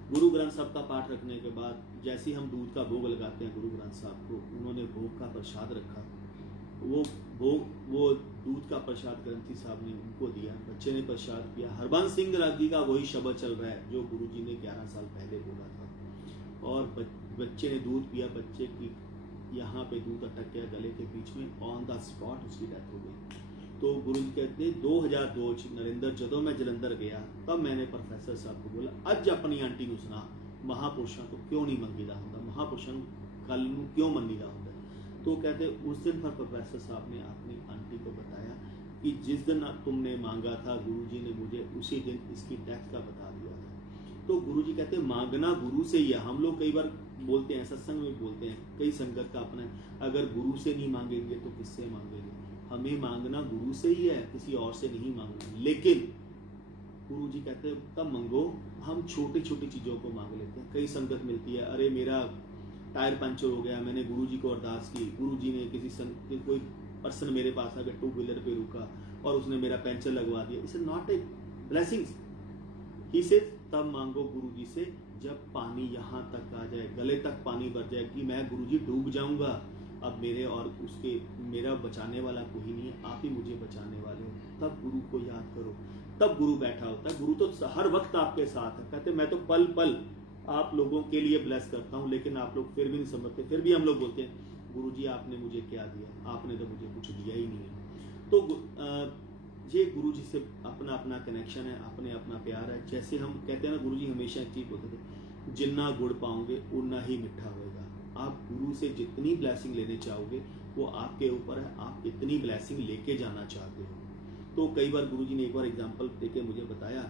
गुरु ग्रंथ साहब का पाठ रखने के बाद जैसे ही हम दूध का भोग लगाते हैं गुरु ग्रंथ साहब को, उन्होंने भोग का प्रसाद रखा। वो दूध का प्रसाद ग्रंथी साहब ने उनको दिया, बच्चे ने प्रसाद किया। हरबंस सिंह रागी का वही शब्द चल रहा है जो गुरुजी ने 11 साल पहले बोला था, और बच्चे ने दूध पिया, बच्चे की यहाँ पे दूध अटक गया गले के बीच में, ऑन द स्पॉट उसकी डेथ हो गई। तो गुरु जी कहते हैं 2002 नरेंद्र जदों मैं जलंधर गया तब मैंने प्रोफेसर साहब को बोला अज अपनी आंटी को सुना महापुरुषों तो क्यों नहीं मंगीदा होंगे, महापुरुषों कल क्यों मनीदा होंगे। तो कहते उस दिन पर प्रोफेसर साहब ने अपनी आंटी को बताया कि जिस दिन तुमने मांगा था गुरुजी ने मुझे उसी दिन इसकी डेथ का बता दिया था। तो गुरुजी कहते मांगना गुरु से ही है। हम लोग कई बार बोलते हैं, सत्संग में बोलते हैं, कई संगत का अपना है, अगर गुरु से नहीं मांगेंगे तो किससे मांगेंगे। हमें मांगना गुरु से ही है, किसी और से नहीं मांगना। लेकिन गुरुजी कहते हैं तब मांगो। हम छोटी छोटी चीज़ों को मांग लेते हैं। कई संगत मिलती है, अरे मेरा टायर पंचर हो गया, मैंने गुरुजी को अरदास की, गुरुजी ने कोई पर्सन मेरे पास आकर टू व्हीलर पे रुका और उसने मेरा पंचर लगवा दिया। It's not a blessings. ही से तब मांगो गुरुजी से जब पानी यहाँ तक आ जाए, गले तक पानी भर जाए कि मैं गुरुजी डूब जाऊंगा, अब मेरे और उसके मेरा बचाने वाला कोई नहीं है, आप ही मुझे बचाने वाले हो। तब गुरु को याद करो, तब गुरु बैठा होता है। गुरु तो हर वक्त आपके साथ है। कहते मैं तो पल पल आप लोगों के लिए ब्लेस करता हूँ, लेकिन आप लोग फिर भी नहीं समझते। फिर भी हम लोग बोलते हैं गुरुजी आपने मुझे क्या दिया, आपने तो मुझे कुछ दिया ही नहीं है। तो ये गुरुजी से अपना अपना कनेक्शन है, अपने अपना प्यार है। जैसे हम कहते हैं ना, गुरुजी हमेशा एक चीज बोलते थे, जितना गुड़ पाओगे उतना ही मीठा होगा। आप गुरु से जितनी ब्लेसिंग लेने चाहोगे वो आपके ऊपर है, आप कितनी ब्लेसिंग लेके जाना चाहते हो। तो कई बार गुरुजी ने एक बार एग्जाम्पल देके मुझे बताया,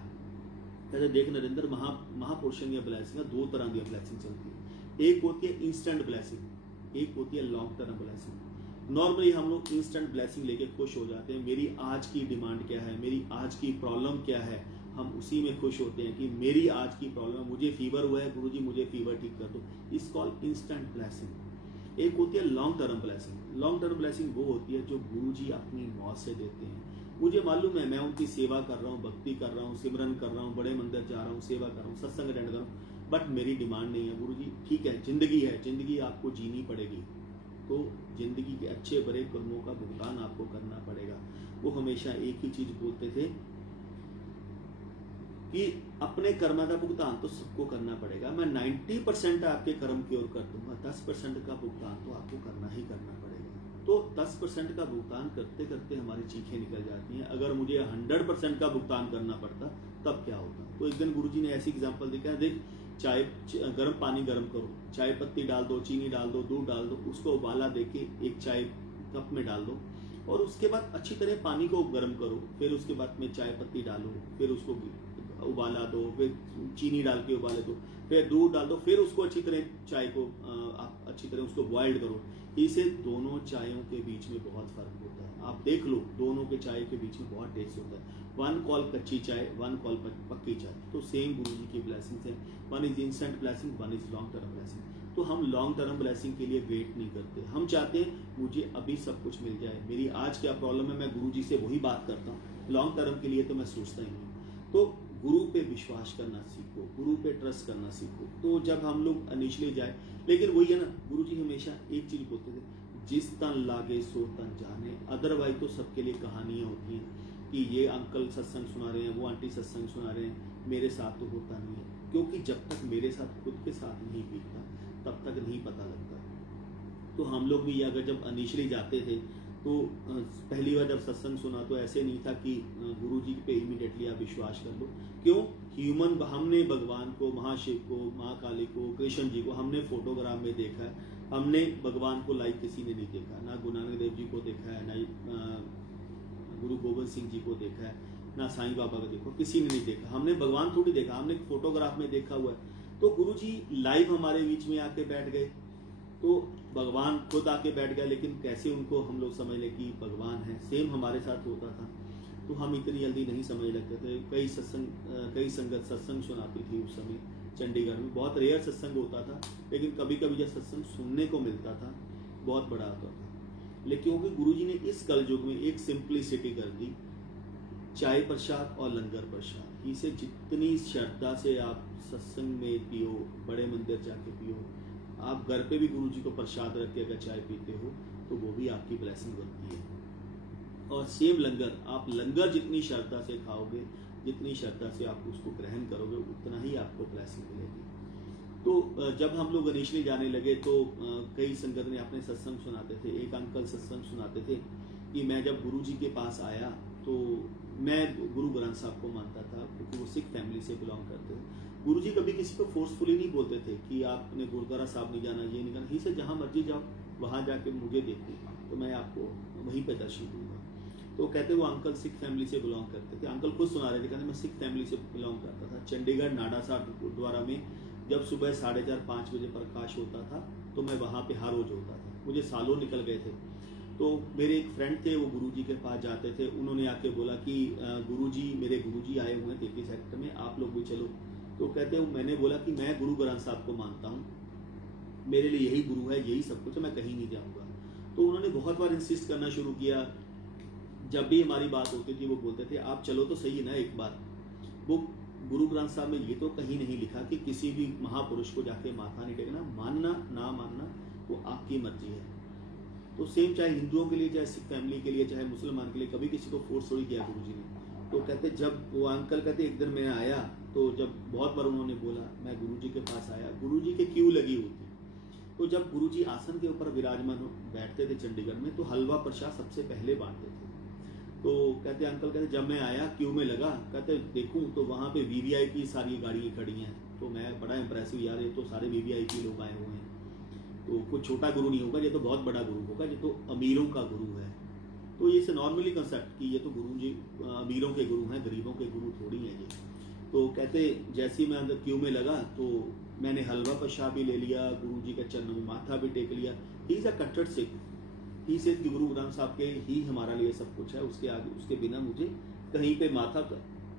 कहते देख नरेंद्र, महापुरुषों की ब्लेसिंग दो तरह की ब्लेसिंग चलती है। एक होती है इंस्टेंट ब्लेसिंग, एक होती है लॉन्ग टर्म ब्लेसिंग। नॉर्मली हम लोग इंस्टेंट ब्लेसिंग लेके खुश हो जाते हैं। मेरी आज की डिमांड क्या है, मेरी आज की प्रॉब्लम क्या है, हम उसी में खुश होते हैं कि मेरी आज की प्रॉब्लम है, मुझे फीवर हुआ है, गुरुजी मुझे फीवर ठीक कर दो। इस कॉल इंस्टेंट ब्लेसिंग। एक होती है long term blessing. Long term blessing वो होती है जो गुरुजी अपनी मौत से देते हैं। मुझे मालूम है मैं उनकी सेवा कर रहा हूँ, भक्ति कर रहा हूँ, सिमरन कर रहा हूँ, बड़े मंदिर जा रहा हूँ, सेवा कर रहा हूँ, सत्संग अटेंड कर रहा हूँ, बट मेरी डिमांड नहीं है। गुरुजी ठीक है, जिंदगी है, जिंदगी आपको जीनी पड़ेगी, तो जिंदगी के अच्छे बुरे कर्मों का भुगतान आपको करना पड़ेगा। वो हमेशा एक ही चीज बोलते थे कि अपने कर्म का भुगतान तो सबको करना पड़ेगा। मैं 90% आपके कर्म की ओर कर दूंगा, 10% का भुगतान तो आपको करना ही करना पड़ेगा। तो 10% का भुगतान करते करते हमारी चीखें निकल जाती हैं। अगर मुझे 100% का भुगतान करना पड़ता तब क्या होता। तो एक दिन गुरुजी ने ऐसी एग्जाम्पल दिखा, देख चाय गर्म पानी गर्म करो, चाय पत्ती डाल दो, चीनी डाल दो, दूध डाल दो, उसको उबाला देके एक चाय कप में डाल दो और उसके बाद अच्छी तरह पानी को गर्म करो। फिर उसके बाद में चाय पत्ती डालो, फिर उसको उबाला दो, फिर चीनी डाल के उबाले दो, फिर दूध डाल दो, फिर उसको अच्छी तरह चाय को आप अच्छी तरह उसको बॉइल्ड करो। इसे दोनों चायों के बीच में बहुत फर्क होता है। आप देख लो, दोनों के चाय के बीच में बहुत टेस्ट होता है। वन कॉल कच्ची चाय, वन कॉल पक्की चाय। तो सेम गुरुजी की ब्लेसिंग्स है। One is instant blessing, one is long term blessing. तो हम लॉन्ग टर्म ब्लेसिंग के लिए वेट नहीं करते। हम चाहते हैं मुझे अभी सब कुछ मिल जाए, मेरी आज क्या प्रॉब्लम है मैं गुरुजी से वही बात करता हूँ। लॉन्ग टर्म के लिए तो मैं सोचता ही नहीं। तो गुरु पे विश्वास करना सीखो, गुरु पे ट्रस्ट करना सीखो। तो जब हम लोग इनिशियली जाए, लेकिन वही है ना, गुरुजी हमेशा एक चीज बोलते थे, जिस तन लागे सो तन जाने। अदरवाइज तो सबके लिए कहानियां होती हैं कि ये अंकल सत्संग सुना रहे हैं, वो आंटी सत्संग सुना रहे हैं, मेरे साथ तो होता नहीं है। क्योंकि जब तक मेरे साथ खुद के साथ नहीं बीतता तब तक नहीं पता लगता। तो हम लोग भी अगर जब इनिशियली जाते थे तो पहली बार जब सत्संग सुना तो ऐसे नहीं था कि गुरुजी पे इमीडिएटली आप विश्वास कर लो। क्यों? ह्यूमन, हमने भगवान को, महाशिव को, माँ काली को, कृष्ण जी को हमने फोटोग्राफ में देखा है। हमने भगवान को लाइव किसी ने नहीं देखा। ना गुरु नानक देव जी को देखा है, ना गुरु गोविंद सिंह जी को देखा है, ना साईं बाबा को देखो, किसी ने नहीं देखा। हमने भगवान थोड़ी देखा, हमने फोटोग्राफ में देखा हुआ है। तो गुरुजी लाइव हमारे बीच में आके बैठ गए तो भगवान खुद आके बैठ गया, लेकिन कैसे उनको हम लोग समझ ले कि भगवान है। सेम हमारे साथ होता था। तो हम इतनी जल्दी नहीं समझ लगते थे। कई संगत सत्संग सुनाती थी उस समय चंडीगढ़ में। बहुत रेयर सत्संग होता था, लेकिन कभी कभी जब सत्संग सुनने को मिलता था बहुत बड़ा होता था। लेकिन क्योंकि गुरुजी ने इस कलयुग में एक सिंप्लिसिटी कर दी, चाय प्रसाद और लंगर प्रसाद। इसे जितनी श्रद्धा से आप सत्संग में पियो, बड़े मंदिर जाके पियो, आप घर पे भी गुरुजी को प्रसाद रख के अगर चाय पीते हो तो वो भी आपकी ब्लेसिंग बनती है। और सेम लंगर, आप लंगर जितनी श्रद्धा से खाओगे, जितनी श्रद्धा से आप उसको ग्रहण करोगे, उतना ही आपको ब्लेसिंग मिलेगी। तो जब हम लोग इनिशियली जाने लगे तो कई संगत ने अपने सत्संग सुनाते थे। एक अंकल सत्संग सुनाते थे कि मैं जब गुरुजी के पास आया तो मैं गुरु ग्रंथ साहब को मानता था, क्योंकि वो सिख फैमिली से बिलोंग करते थे। गुरुजी कभी किसी को फोर्सफुली नहीं बोलते थे कि आपने गुरुद्वारा साहब नहीं जाना, ये नहीं करना। ही से जहाँ मर्जी जाओ, वहाँ जाके मुझे देखो तो मैं आपको वहीं पे दर्शन दूंगा। तो कहते वो अंकल सिख फैमिली से बिलोंग करते थे। अंकल खुद सुना रहे थे, कहते मैं सिख फैमिली से बिलोंग करता था। चंडीगढ़ नाडा साहब गुरुद्वारा में जब सुबह 4:30-5 बजे प्रकाश होता था तो मैं वहाँ पे हर रोज होता था। मुझे सालों निकल गए थे। तो मेरे एक फ्रेंड थे, वो गुरुजी के पास जाते थे, उन्होंने आके बोला कि गुरुजी, मेरे गुरुजी आए हुए हैं 33 सेक्टर में, आप लोग भी चलो। तो कहते हैं, मैंने बोला कि मैं गुरु ग्रंथ साहब को मानता हूँ, मेरे लिए यही गुरु है, यही सब कुछ है, मैं कहीं नहीं जाऊँगा। तो उन्होंने बहुत बार इंसिस्ट करना शुरू किया, जब भी हमारी बात होती थी वो बोलते थे आप चलो तो सही ना एक बार। वो गुरु ग्रंथ साहब में ये तो कहीं नहीं लिखा कि किसी भी महापुरुष को जाके माथा नहीं टेकना, मानना ना मानना वो आपकी मर्जी है। तो सेम चाहे हिंदुओं के लिए, चाहे सिख फैमिली के लिए, चाहे मुसलमान के लिए, कभी किसी को फोर्स थोड़ी किया गुरुजी ने। तो कहते जब वो अंकल कहते एक दिन मैं आया, तो जब बहुत बार उन्होंने बोला मैं गुरुजी के पास आया, गुरुजी के क्यू लगी हुई थी। तो जब गुरुजी आसन के ऊपर विराजमान बैठते थे चंडीगढ़ में, तो हलवा प्रसाद सबसे पहले बांटते थे। तो कहते अंकल कहते जब मैं आया क्यू में लगा, कहते देखूं तो वहाँ पे वीवीआईपी सारी गाड़ियाँ खड़ी हैं। तो मैं बड़ा इंप्रेसिव, यार ये तो सारे वीवीआईपी लोग आए हुए हैं, तो कुछ छोटा गुरु नहीं होगा, ये तो बहुत बड़ा गुरु होगा, ये तो अमीरों का गुरु है। तो ये से नॉर्मली कंसेप्ट कि ये तो गुरु जी अमीरों के गुरु हैं, गरीबों के गुरु थोड़ी हैं ये। तो कहते जैसे ही मैं अंदर क्यू में लगा, तो मैंने हलवा प्रसाद भी ले लिया, गुरु जी के चरणों में माथा भी टेक लिया। ही इज अ कट्टर सिख, ही से गुरु ग्रंथ साहब के ही हमारा लिए सब कुछ है, उसके आगे उसके बिना मुझे कहीं पे माथा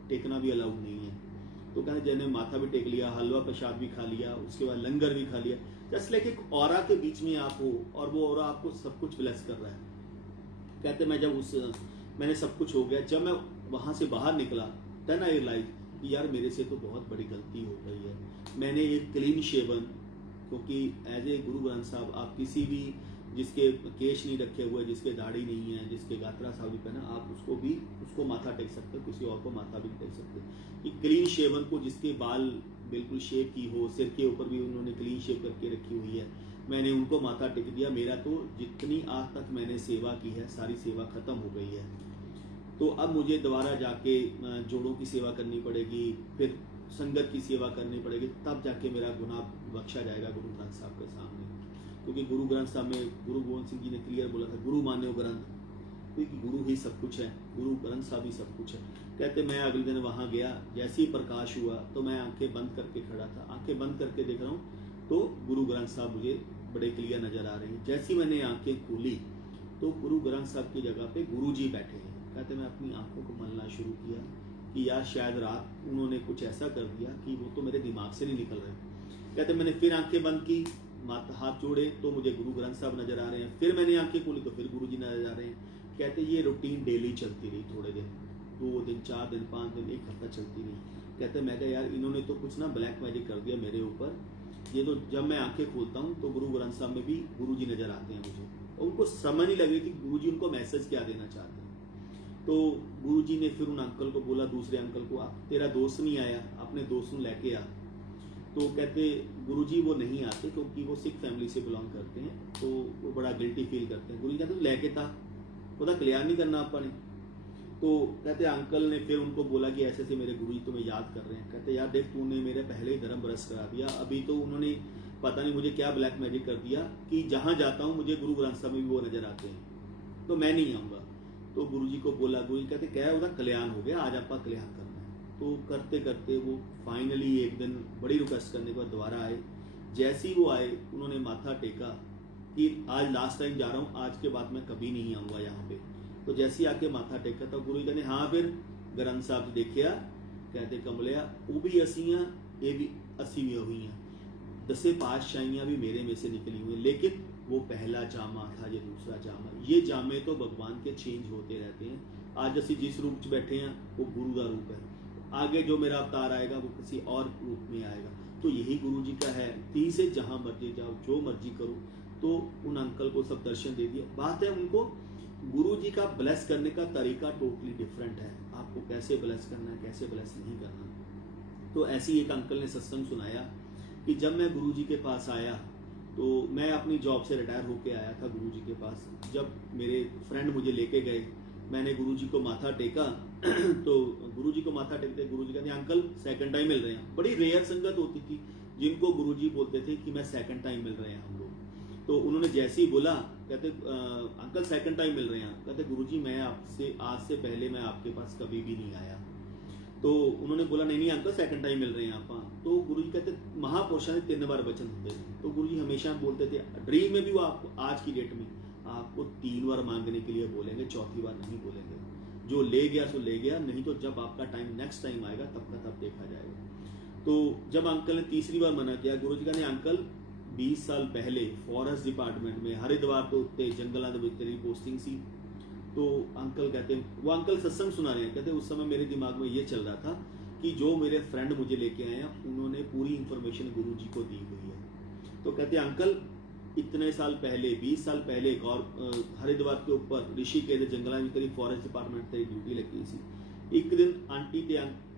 टेकना भी अलाउड नहीं है। तो कहते जैसे माथा भी टेक लिया, हलवा प्रसाद भी खा लिया, उसके बाद लंगर भी खा लिया। जस्ट लाइक एक ऑरा के बीच में आप हो और वो ऑरा आपको सब कुछ ब्लेस कर रहा है। कहते मैं जब मैंने सब कुछ हो गया, जब मैं वहां से बाहर निकला, देन आई रियलाइज कि यार मेरे से तो बहुत बड़ी गलती हो गई है। मैंने एक क्लीन शेवन, क्योंकि एज ए गुरु ग्रंथ साहब आप किसी भी जिसके केश नहीं रखे हुए, जिसके दाढ़ी नहीं है, जिसके गात्रा साहब नहीं पहना, आप उसको माथा टेक सकते हो, किसी और को माथा भी टेक सकते हो। कि क्लीन शेवन को, जिसके बाल बिल्कुल शेव की हो, सिर के ऊपर भी उन्होंने क्लीन शेव करके रखी हुई है, मैंने उनको माथा टेक दिया। मेरा तो जितनी आज तक मैंने सेवा की है, सारी सेवा खत्म हो गई है। तो अब मुझे दोबारा जाके जोड़ों की सेवा करनी पड़ेगी, फिर संगत की सेवा करनी पड़ेगी, तब जाके मेरा गुनाह बख्शा जाएगा गुरु ग्रंथ साहब के सामने। क्योंकि गुरु ग्रंथ साहब में गुरु गोविंद सिंह जी ने क्लियर बोला था, गुरु मान्यो ग्रंथ, क्योंकि गुरु ही सब कुछ है, गुरु ग्रंथ साहब ही सब कुछ है। कहते मैं अगले दिन वहां गया, जैसे ही प्रकाश हुआ तो मैं आंखें बंद करके खड़ा था, आंखें बंद करके देख रहा हूँ तो गुरु ग्रंथ साहब मुझे बड़े क्लियर नजर आ रहे हैं। जैसे ही मैंने आंखें खोली तो गुरु ग्रंथ साहब की जगह पे गुरु जी बैठे हैं। कहते मैं अपनी आंखों को मलना शुरू किया कि यार शायद रात उन्होंने कुछ ऐसा कर दिया कि वो तो मेरे दिमाग से नहीं निकल रहे। कहते मैंने फिर आंखें बंद की, हाथ जोड़े तो मुझे गुरु ग्रंथ साहब नजर आ रहे हैं, फिर मैंने आंखें खोली तो फिर गुरु जी नजर आ रहे हैं। कहते ये रूटीन डेली चलती रही, थोड़े दिन, 2 दिन, 4 दिन, 5 दिन, 1 हफ्ता चलती रही। कहते मैं कहा यार इन्होंने तो कुछ ना ब्लैक मैजिक कर दिया मेरे ऊपर। ये तो जब मैं आंखें खोलता हूँ तो गुरु ग्रंथ साहब में भी गुरु जी नजर आते हैं मुझे, और उनको समझ नहीं लगे कि गुरु जी उनको मैसेज क्या देना चाहते हैं। तो गुरु जी ने फिर उन अंकल को बोला, दूसरे अंकल को, आप तेरा दोस्त नहीं आया, अपने दोस्त को लेके आ। तो कहते गुरुजी वो नहीं आते क्योंकि वो सिख फैमिली से बिलोंग करते हैं, तो वो बड़ा गिल्टी फील करते हैं। गुरुजी कहते तू लेके था, वो क्लियर नहीं करना अपने। तो कहते अंकल ने फिर उनको बोला कि ऐसे से मेरे गुरुजी तुम्हें याद कर रहे हैं। कहते यार देख तूने मेरे पहले ही धर्म भ्रष्ट करा दिया, अभी तो उन्होंने पता नहीं मुझे क्या ब्लैक मैजिक कर दिया कि जहां जाता हूं मुझे गुरु ग्रंथ साहब में भी वो नजर आते हैं, तो मैं नहीं आऊंगा। तो गुरुजी को बोला, गुरुजी कहते क्या होगा, कल्याण हो गया, आज आपका कल्याण करना है। तो करते करते वो फाइनली एक दिन बड़ी रिक्वेस्ट करने के बाद दोबारा आए। जैसे ही वो आए उन्होंने माथा टेका कि आज लास्ट टाइम जा रहा हूँ, आज के बाद मैं कभी नहीं आऊँगा यहाँ पे। तो जैसे ही आके माथा टेका तो गुरु जी कहते हाँ फिर ग्रंथ साहब देखिया, कहते कमलिया वो भी असियां ये भी असी भी हुई हैं, 10 पातशाहियां भी मेरे में से निकली हुई, लेकिन वो पहला जामा था, ये दूसरा जामा, ये जामे तो भगवान के चेंज होते रहते हैं। आज असी जिस रूप में बैठे हैं वो गुरु का रूप है, आगे जो मेरा अवतार आएगा वो किसी और रूप में आएगा। तो यही गुरु जी का है, ती से जहां मर्जी जाओ, जो मर्जी करो। तो उन अंकल को सब दर्शन दे दिया। बात है उनको गुरु जी का ब्लेस करने का तरीका टोटली डिफरेंट है, आपको कैसे ब्लेस करना है, कैसे ब्लेस नहीं करना। तो ऐसी एक अंकल ने सत्संग सुनाया कि जब मैं गुरु जी के पास आया, तो मैं अपनी जॉब से रिटायर होके आया था गुरु जी के पास। जब मेरे फ्रेंड मुझे लेके गए, मैंने गुरु जी को माथा टेका तो गुरु जी को माथा टेकते गुरु जी कहते अंकल सेकंड टाइम मिल रहे हैं। बड़ी रेयर संगत होती थी जिनको गुरु जी बोलते थे कि मैं सेकंड टाइम मिल रहे हैं हम लोग। तो उन्होंने जैसे ही बोला, कहते अंकल सेकंड टाइम मिल रहे हैं। कहते गुरु जी मैं आपसे आज से पहले मैं आपके पास कभी भी नहीं आया। तो उन्होंने बोला नहीं नहीं अंकल सेकंड टाइम मिल रहे हैं आप। तो गुरु जी कहते महापुरुषों ने 3 बार वचन होते थे, तो गुरु जी हमेशा बोलते थे ड्रीम में भी वो आपको आज की डेट में आपको 3 बार मांगने के लिए बोलेंगे, चौथी बार नहीं बोलेंगे। जो ले गया सो ले गया, नहीं तो जब आपका टाइम नेक्स्ट टाइम आएगा तब का तब देखा जाएगा। तो जब अंकल ने तीसरी बार मना किया, गुरु जी कहने अंकल 20 साल पहले फॉरेस्ट डिपार्टमेंट में हरिद्वार तो उत्ते जंगलों के तेरी पोस्टिंग सी। तो अंकल कहते, वो अंकल सत्संग सुना रहे हैं, कहते उस समय मेरे दिमाग में ये चल रहा था कि जो मेरे फ्रेंड मुझे लेके आए हैं उन्होंने पूरी इंफॉर्मेशन गुरु जी को दी हुई है। तो कहते अंकल इतने साल पहले 20 साल पहले हरिद्वार के ऊपर ऋषिकेश के जंगलों में तेरी फॉरेस्ट डिपार्टमेंट तेरी ड्यूटी लगी सी। एक दिन आंटी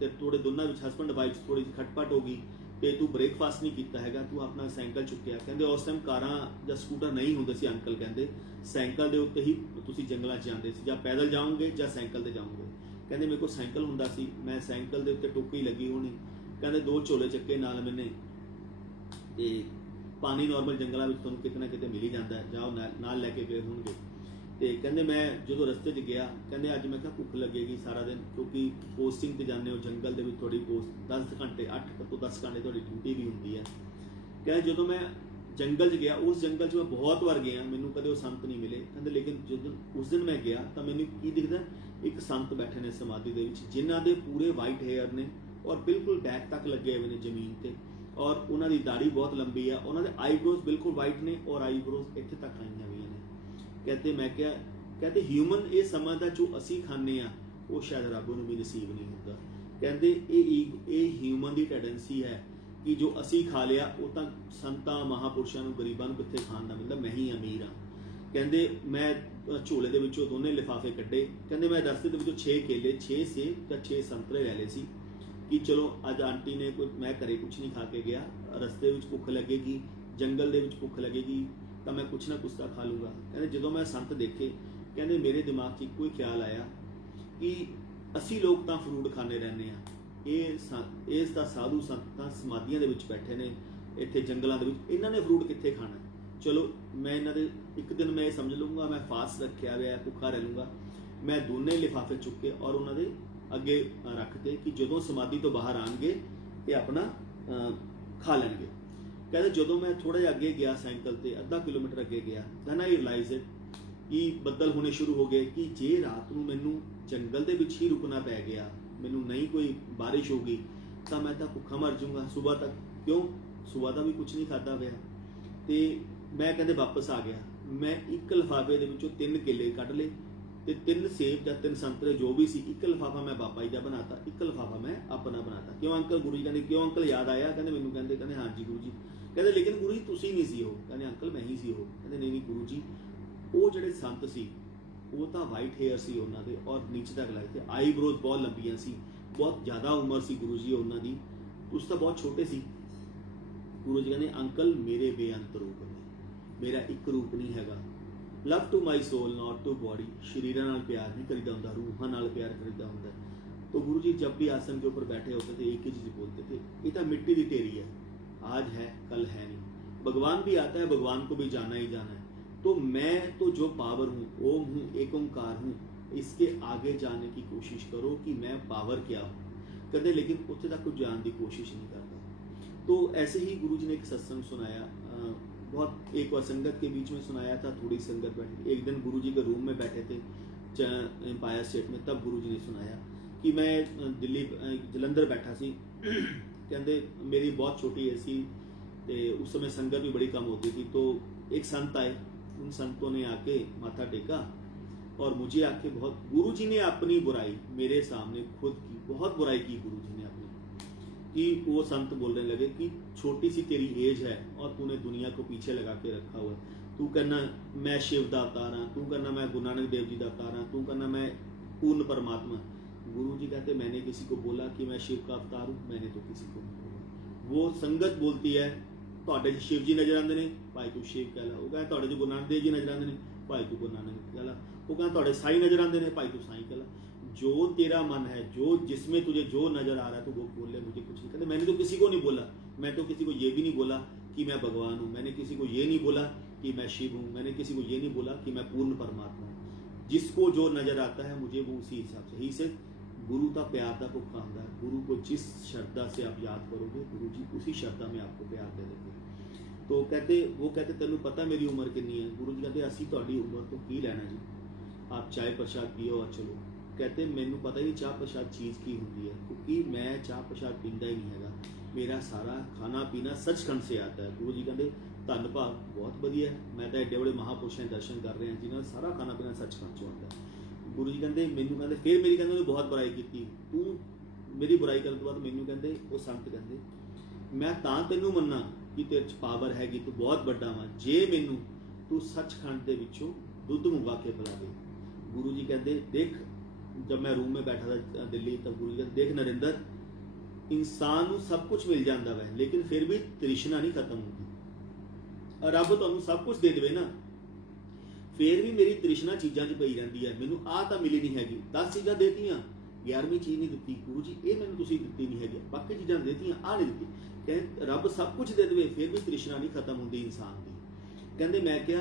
ते थोड़े दोनों हसबैंड वाइफ थोड़ी जी खटपट हो गई ਤੇ ਤੂੰ ਬ੍ਰੇਕਫਾਸਟ ਨਹੀਂ ਕੀਤਾ ਹੈਗਾ, ਤੂੰ ਆਪਣਾ ਸਾਈਕਲ ਚੁੱਕਿਆ। ਕਹਿੰਦੇ ਉਸ ਟਾਈਮ ਕਾਰਾਂ ਜਾਂ ਸਕੂਟਰ ਨਹੀਂ ਹੁੰਦੇ ਸੀ ਅੰਕਲ, ਕਹਿੰਦੇ ਸਾਈਕਲ ਦੇ ਉੱਤੇ ਹੀ ਤੁਸੀਂ ਜੰਗਲਾਂ 'ਚ ਜਾਂਦੇ ਸੀ, ਜਾਂ ਪੈਦਲ ਜਾਓਗੇ ਜਾਂ ਸਾਈਕਲ ਤੇ ਜਾਓਗੇ। ਕਹਿੰਦੇ ਮੇਰੇ ਕੋਲ ਸਾਈਕਲ ਹੁੰਦਾ ਸੀ, ਮੈਂ ਸਾਈਕਲ ਦੇ ਉੱਤੇ ਟੁੱਕੀ ਲੱਗੀ ਹੋਣੀ। ਕਹਿੰਦੇ 2 ਝੋਲੇ ਚੱਕੇ ਨਾਲ ਮੈਨੇ, ਤੇ ਪਾਣੀ ਨਾਰਮਲ ਜੰਗਲਾਂ ਵਿੱਚ ਤੁਹਾਨੂੰ ਕਿਤੇ ਨਾ ਕਿਤੇ ਮਿਲ ਹੀ ਜਾਂਦਾ, ਜਾਓ ਨਾਲ ਲੈ ਕੇ ਗਏ ਹੋਣਗੇ। ਤੇ ਕਹਿੰਦੇ ਮੈਂ ਜਦੋਂ ਰਸਤੇ 'ਚ ਗਿਆ, ਕਹਿੰਦੇ ਅੱਜ ਮੈਂ ਕਿਹਾ ਭੁੱਖ ਲੱਗੇਗੀ ਸਾਰਾ ਦਿਨ, ਕਿਉਂਕਿ ਪੋਸਟਿੰਗ ਤੇ ਜਾਂਦੇ ਹੋ ਜੰਗਲ ਦੇ ਵਿੱਚ, ਤੁਹਾਡੀ ਪੋਸਟ 10 ਘੰਟੇ 8 ਤੋਂ 10 ਘੰਟੇ ਤੁਹਾਡੀ ਡਿਊਟੀ ਵੀ ਹੁੰਦੀ ਹੈ। ਕਹਿੰਦੇ ਜਦੋਂ ਮੈਂ ਜੰਗਲ 'ਚ ਗਿਆ, ਉਸ ਜੰਗਲ 'ਚ ਮੈਂ ਬਹੁਤ ਵਾਰ ਗਿਆ, ਮੈਨੂੰ ਕਦੇ ਉਹ ਸੰਤ ਨਹੀਂ ਮਿਲੇ। ਕਹਿੰਦੇ ਲੇਕਿਨ ਜਦੋਂ ਉਸ ਦਿਨ ਮੈਂ ਗਿਆ ਤਾਂ ਮੈਨੂੰ ਕੀ ਦਿਖਦਾ, ਇੱਕ ਸੰਤ ਬੈਠੇ ਨੇ ਸਮਾਧੀ ਦੇ ਵਿੱਚ, ਜਿਨ੍ਹਾਂ ਦੇ ਪੂਰੇ ਵਾਈਟ ਹੇਅਰ ਨੇ ਔਰ ਬਿਲਕੁਲ ਬੈਕ ਤੱਕ ਲੱਗੇ ਹੋਏ ਨੇ ਜ਼ਮੀਨ ਤੇ, ਔਰ ਉਹਨਾਂ ਦੀ ਦਾੜੀ ਬਹੁਤ ਲੰਬੀ ਆ, ਉਹਨਾਂ ਦੇ ਆਈਬ੍ਰੋਜ਼ ਬਿਲਕੁਲ ਵਾਈਟ ਨੇ ਔਰ ਆਈਬ੍ਰੋਜ਼ ਇੱਥੇ ਤੱਕ ਆਈਆਂ ਹੋਈਆਂ ਨੇ। कहते मैं क्या, कहते ह्यूमन ये समझदा जो असी खाने आ वो शायद रब नूं भी नसीब नहीं होता। कहते ये ह्यूमन की टेंडेंसी है कि जो असी खा लिया वो तो संतां महापुरुषां नूं गरीबां नूं कित्थे खाण दा मिलदा, मैं ही अमीर हाँ। कहते मैं झोले दे विचों दोने लिफाफे कड्डे, कहते मैं रस्ते दे विचों 6 केले 6 सेब ते 6 संतरे ले लए सी कि चलो अज आंटी ने कोई, मैं घरे कुछ नहीं खा के गया, रस्ते विच भुख लगेगी, जंगल दे विच भुख लगेगी तो मैं कुछ ना कुछ तो खा लूँगा। कहते जो मैं संत देखे, कहते मेरे दिमाग 'ਚ कोई ख्याल आया कि असी लोग तो फ्रूट खाने रहने ये साधु संत तां समाधियां दे विच बैठे ने इत्थे जंगलों के विच, इन्हां ने फ्रूट कित्थे खाना। चलो मैं इन्हां दे एक दिन मैं समझ लूँगा, मैं फास्ट रखा हुआ भुखा रह लूँगा। मैं दोने लिफाफे चुके और उन्होंने अगे रखते कि जो समाधि तो बाहर आएंगे ये अपना खा लेंगे। कहते जो मैं थोड़ा जिहा अगे गया साइकिल ते, अद्धा किलोमीटर अगे गया, दैन आई रियलाइज इट कि बदल होने शुरू हो गए कि जे रात नूं मैनूं जंगल दे विच ही रुकना पै गया, मैनूं नहीं कोई बारिश होगी तो मैं तो भुखा मर जाऊँगा सुबह तक। क्यों, सुबह का भी कुछ नहीं खाता पिया। तो मैं कहते वापस आ गया, मैं एक लिफाफे दे विचों 3 केले कढ ले ते 3 सेब या 3 संतरे जो भी सी, एक लिफाफा मैं बाबा जी का बनाता, एक लिफाफा मैं अपना बनाता। क्यों अंकल, गुरु जी कहते क्यों अंकल याद आया? कहते मैनूं कहते हाँ जी गुरु जी। कहते लेकिन गुरु जी तुसीं नहीं सी हो। कहते अंकल मैं ही सी हो। कहते नहीं नहीं गुरु जी, वो जिहड़े संत सी वो तो वाइट हेयर सी उन्हां दे और नीचे तक लाए थे, आईब्रोज बहुत लंबियां सी, बहुत ज़्यादा उम्र सी गुरु जी उन्हां दी, तुसीं तां बहुत छोटे सी। गुरु जी कहते अंकल मेरे बेअंत रूप ने, मेरा एक रूप नहीं हैगा। Love to my soul not to body, शरीरां नाल प्यार नहीं करीदा हुंदा, रूहां नाल प्यार करीदा हुंदा। तो गुरु जी जब भी आसन के ऊपर बैठे होते थे एक ही चीज़ बोलते थे, ये तो मिट्टी की ढेरी है, आज है कल है नहीं। भगवान भी आता है, भगवान को भी जाना ही जाना है। तो मैं तो जो पावर हूँ, ओम हूँ, एक ओंकार हूँ, इसके आगे जाने की कोशिश करो कि मैं पावर क्या हूँ। कहते लेकिन उत्थे तक कुछ जाने की कोशिश नहीं करता। तो ऐसे ही गुरु जी ने एक सत्संग सुनाया, बहुत एक बार संगत के बीच में सुनाया था, थोड़ी संगत बैठी। एक दिन गुरु जी के रूम में बैठे थे एम्पायर स्टेट में, तब गुरु जी ने सुनाया कि मैं दिल्ली जलंधर बैठा सी। कहते मेरी बहुत छोटी ऐसी, तो उस समय संगत भी बड़ी कम होती थी। तो एक संत आए, उन संतों ने आके माथा टेका और मुझे आके बहुत, गुरु जी ने अपनी बुराई मेरे सामने खुद की, बहुत बुराई की गुरु जी ने अपनी, कि वो संत बोलने लगे कि छोटी सी तेरी एज है और तूने दुनिया को पीछे लगा के रखा हुआ है। तू कहना मैं शिव का अवतार हाँ, तू कहना मैं गुरु नानक देव जी का अवतार हाँ, तू कहना मैं पूर्ण परमात्मा। गुरु जी कहते मैंने किसी को बोला कि मैं शिव का अवतार हूँ? मैंने तो किसी को नहीं बोला। वो संगत बोलती है तुहाडे च शिव जी नजर आते हैं, भाई तू शिव कह ला। वो कहते तुहाडे च गुरु नानक देव जी नजर आते हैं, भाई तू गुरु नानक कह ला। वो कहते तुहाडे साईं नजर आते हैं, भाई तू साईं कह ला। जो तेरा मन है, जो जिसमें तुझे जो नजर आ रहा है तो वो बोले, मुझे कुछ नहीं। कहते मैंने तो किसी को नहीं बोला, मैं तो किसी को ये भी नहीं बोला कि मैं भगवान हूँ, मैंने किसी को ये नहीं बोला कि मैं शिव हूँ, मैंने किसी को ये नहीं बोला कि मैं पूर्ण परमात्मा हूँ। जिसको जो नजर आता है मुझे वो उसी हिसाब से ही से गुरु का प्यार का भुखा होता है। गुरु को जिस श्रद्धा से आप याद करोगे, गुरु जी उसी श्रद्धा में आपको प्यार दे देंगे। तो कहते तेनू पता मेरी उम्र कितनी है? गुरु जी कहते असी तुहाडी उम्र तो की लेना जी, आप चाय प्रसाद पियो और चलो। कहते मैनू पता ही नहीं चाह प्रसाद चीज़ की होती है, क्योंकि मैं चाह प्रसाद पींदा ही नहीं हैगा, मेरा सारा खाना पीना सचखंड से आता है। गुरु जी कहते धन भाग बहुत वधिया है, मैं तो एडे बड़े महापुरुषों के दर्शन कर रहे हैं जिन्होंने सारा खाना पीना सचखंड चों आता है। गुरु जी कहते मैनू कहते फिर मेरी कहते बहुत बुराई की, तू मेरी बुराई करने तो बाद मैनू कहते वो संत कहते मैं तां तैनू मन्ना कि तेरे च पावर हैगी, तू बहुत बड़ा वा, जे मैनू तू सचखंड दे विचों दुध मंगवा के पिला दे। गुरु जी कहते देख, जब मैं रूम में बैठा था दिल्ली, तब गुरु जी कहते देख नरेंद्र, इंसान को सब कुछ मिल जाता है लेकिन फिर भी तृष्णा नहीं खत्म होती। रब तुहानू सब कुछ दे देवे ना, फिर भी मेरी तृष्णा चीज़ों च पई रहिंदी है, मैनू आ तां मिली नहीं हैगी, 10 चीज़ां देतियां, 11वीं चीज़ नहीं दी। गुरु जी ये मैंने तुसीं दित्ती नहीं हैगी, बाकी चीज़ां देतियां, आ नहीं दी। कहते रब सब कुछ दे देवे फिर भी तृष्णा नहीं खत्म होती इंसान की। कहते मैं क्या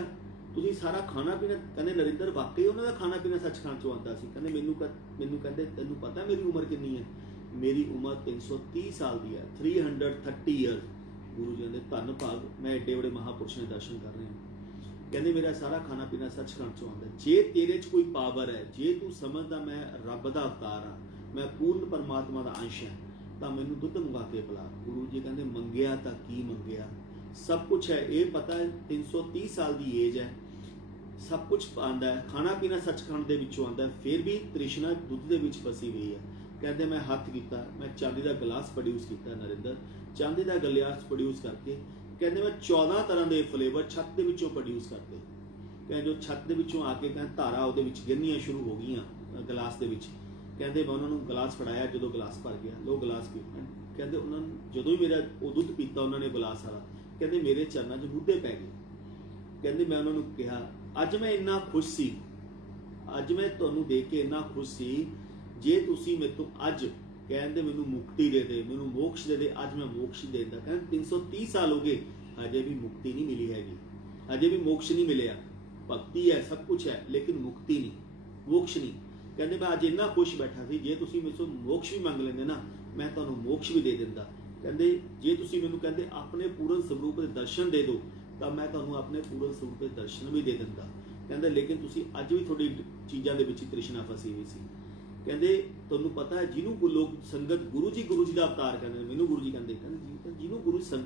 तुसीं सारा खाना पीना, कहते नरेंद्र वाकई उन्होंने खाना पीना सचखंड चों आंदा सी। कहते मैनू कहते तैनू पता मेरी उम्र कितनी है? मेरी उम्र 330 साल की है, 330 ईयर। गुरु जी कहते धन भाग, मैं एडे बड़े महापुरुषों के दर्शन कर रहे हैं। कहते मेरा सारा खाना पीना सचखंड चों आंदा। जे तेरे च कोई पावर है, जे तू समझदा मैं रब दा अवतार हाँ, मैं पूर्ण परमात्मा दा अंश है, तो मैनू दुध मंगा के पिला। गुरु जी कहते मंगिया तो की मंगिया, सब कुछ है, ये पता है 330 साल की एज है, सब कुछ आंदा है, खाना पीना सचखंड दे विचों आंदा है, फिर भी तृष्णा दुध दे विच फसी हुई है। कहते मैं हथ किया, मैं चांदी का गिलास प्रोड्यूस किया नरेंद्र, चांदी का गिलास प्रोड्यूस करके कहते मैं 14 तरह के फ्लेवर छत के विचों प्रोड्यूस करते। कहते जो छत के विचों आके कहते धारा वो गिरनियां शुरू हो गई गिलास के विच। कहते मैं उन्होंने गिलास फड़ाया, जो गिलास भर गया लो गिलास पी। कहते उन्होंने जो ही मेरा वो दुध पीता उन्होंने गिलास वाला, कहते मेरे चरणों च मुद्दे पै गए। कहते मैं उन्होंने कहा अज मैं इन्ना खुश सी, अज मैं तुहानू देख के इन्ना खुश सी, जे तुसी मेरे तो अज कहते मैनू मुक्ति दे दे, मैनू मोक्ष दे दे, अज मैं मोक्ष दे दिंदा। कहते 330 साल हो गए अजे भी मुक्ति नहीं मिली हैगी, अजे भी मोक्ष नहीं मिलिया। भक्ति है सब कुछ है लेकिन मुक्ति नहीं, मोक्ष नहीं। कहते मैं अज इन्ना खुश बैठा सी, जे तुसी मेरे तो मोक्ष भी मंग लेंदे ना, मैं तुहानू मोक्ष भी दे दिंदा। कहते जे तुसी मैनू कहते अपने पूर्ण स्वरूप के दर्शन दे दो, तो मैं तुहानू अपने पूर्ण स्वरूप के दर्शन भी दे दिंदा। कहते लेकिन तुसी अज भी थोड़ी चीज़ों के विच तृष्णा फसी हुई सी। कहते तुहानू पता है जिन्होंने लोग संगत गुरु जी का अवतार कहते, मैनू गुरु जी कहते जिन्होंने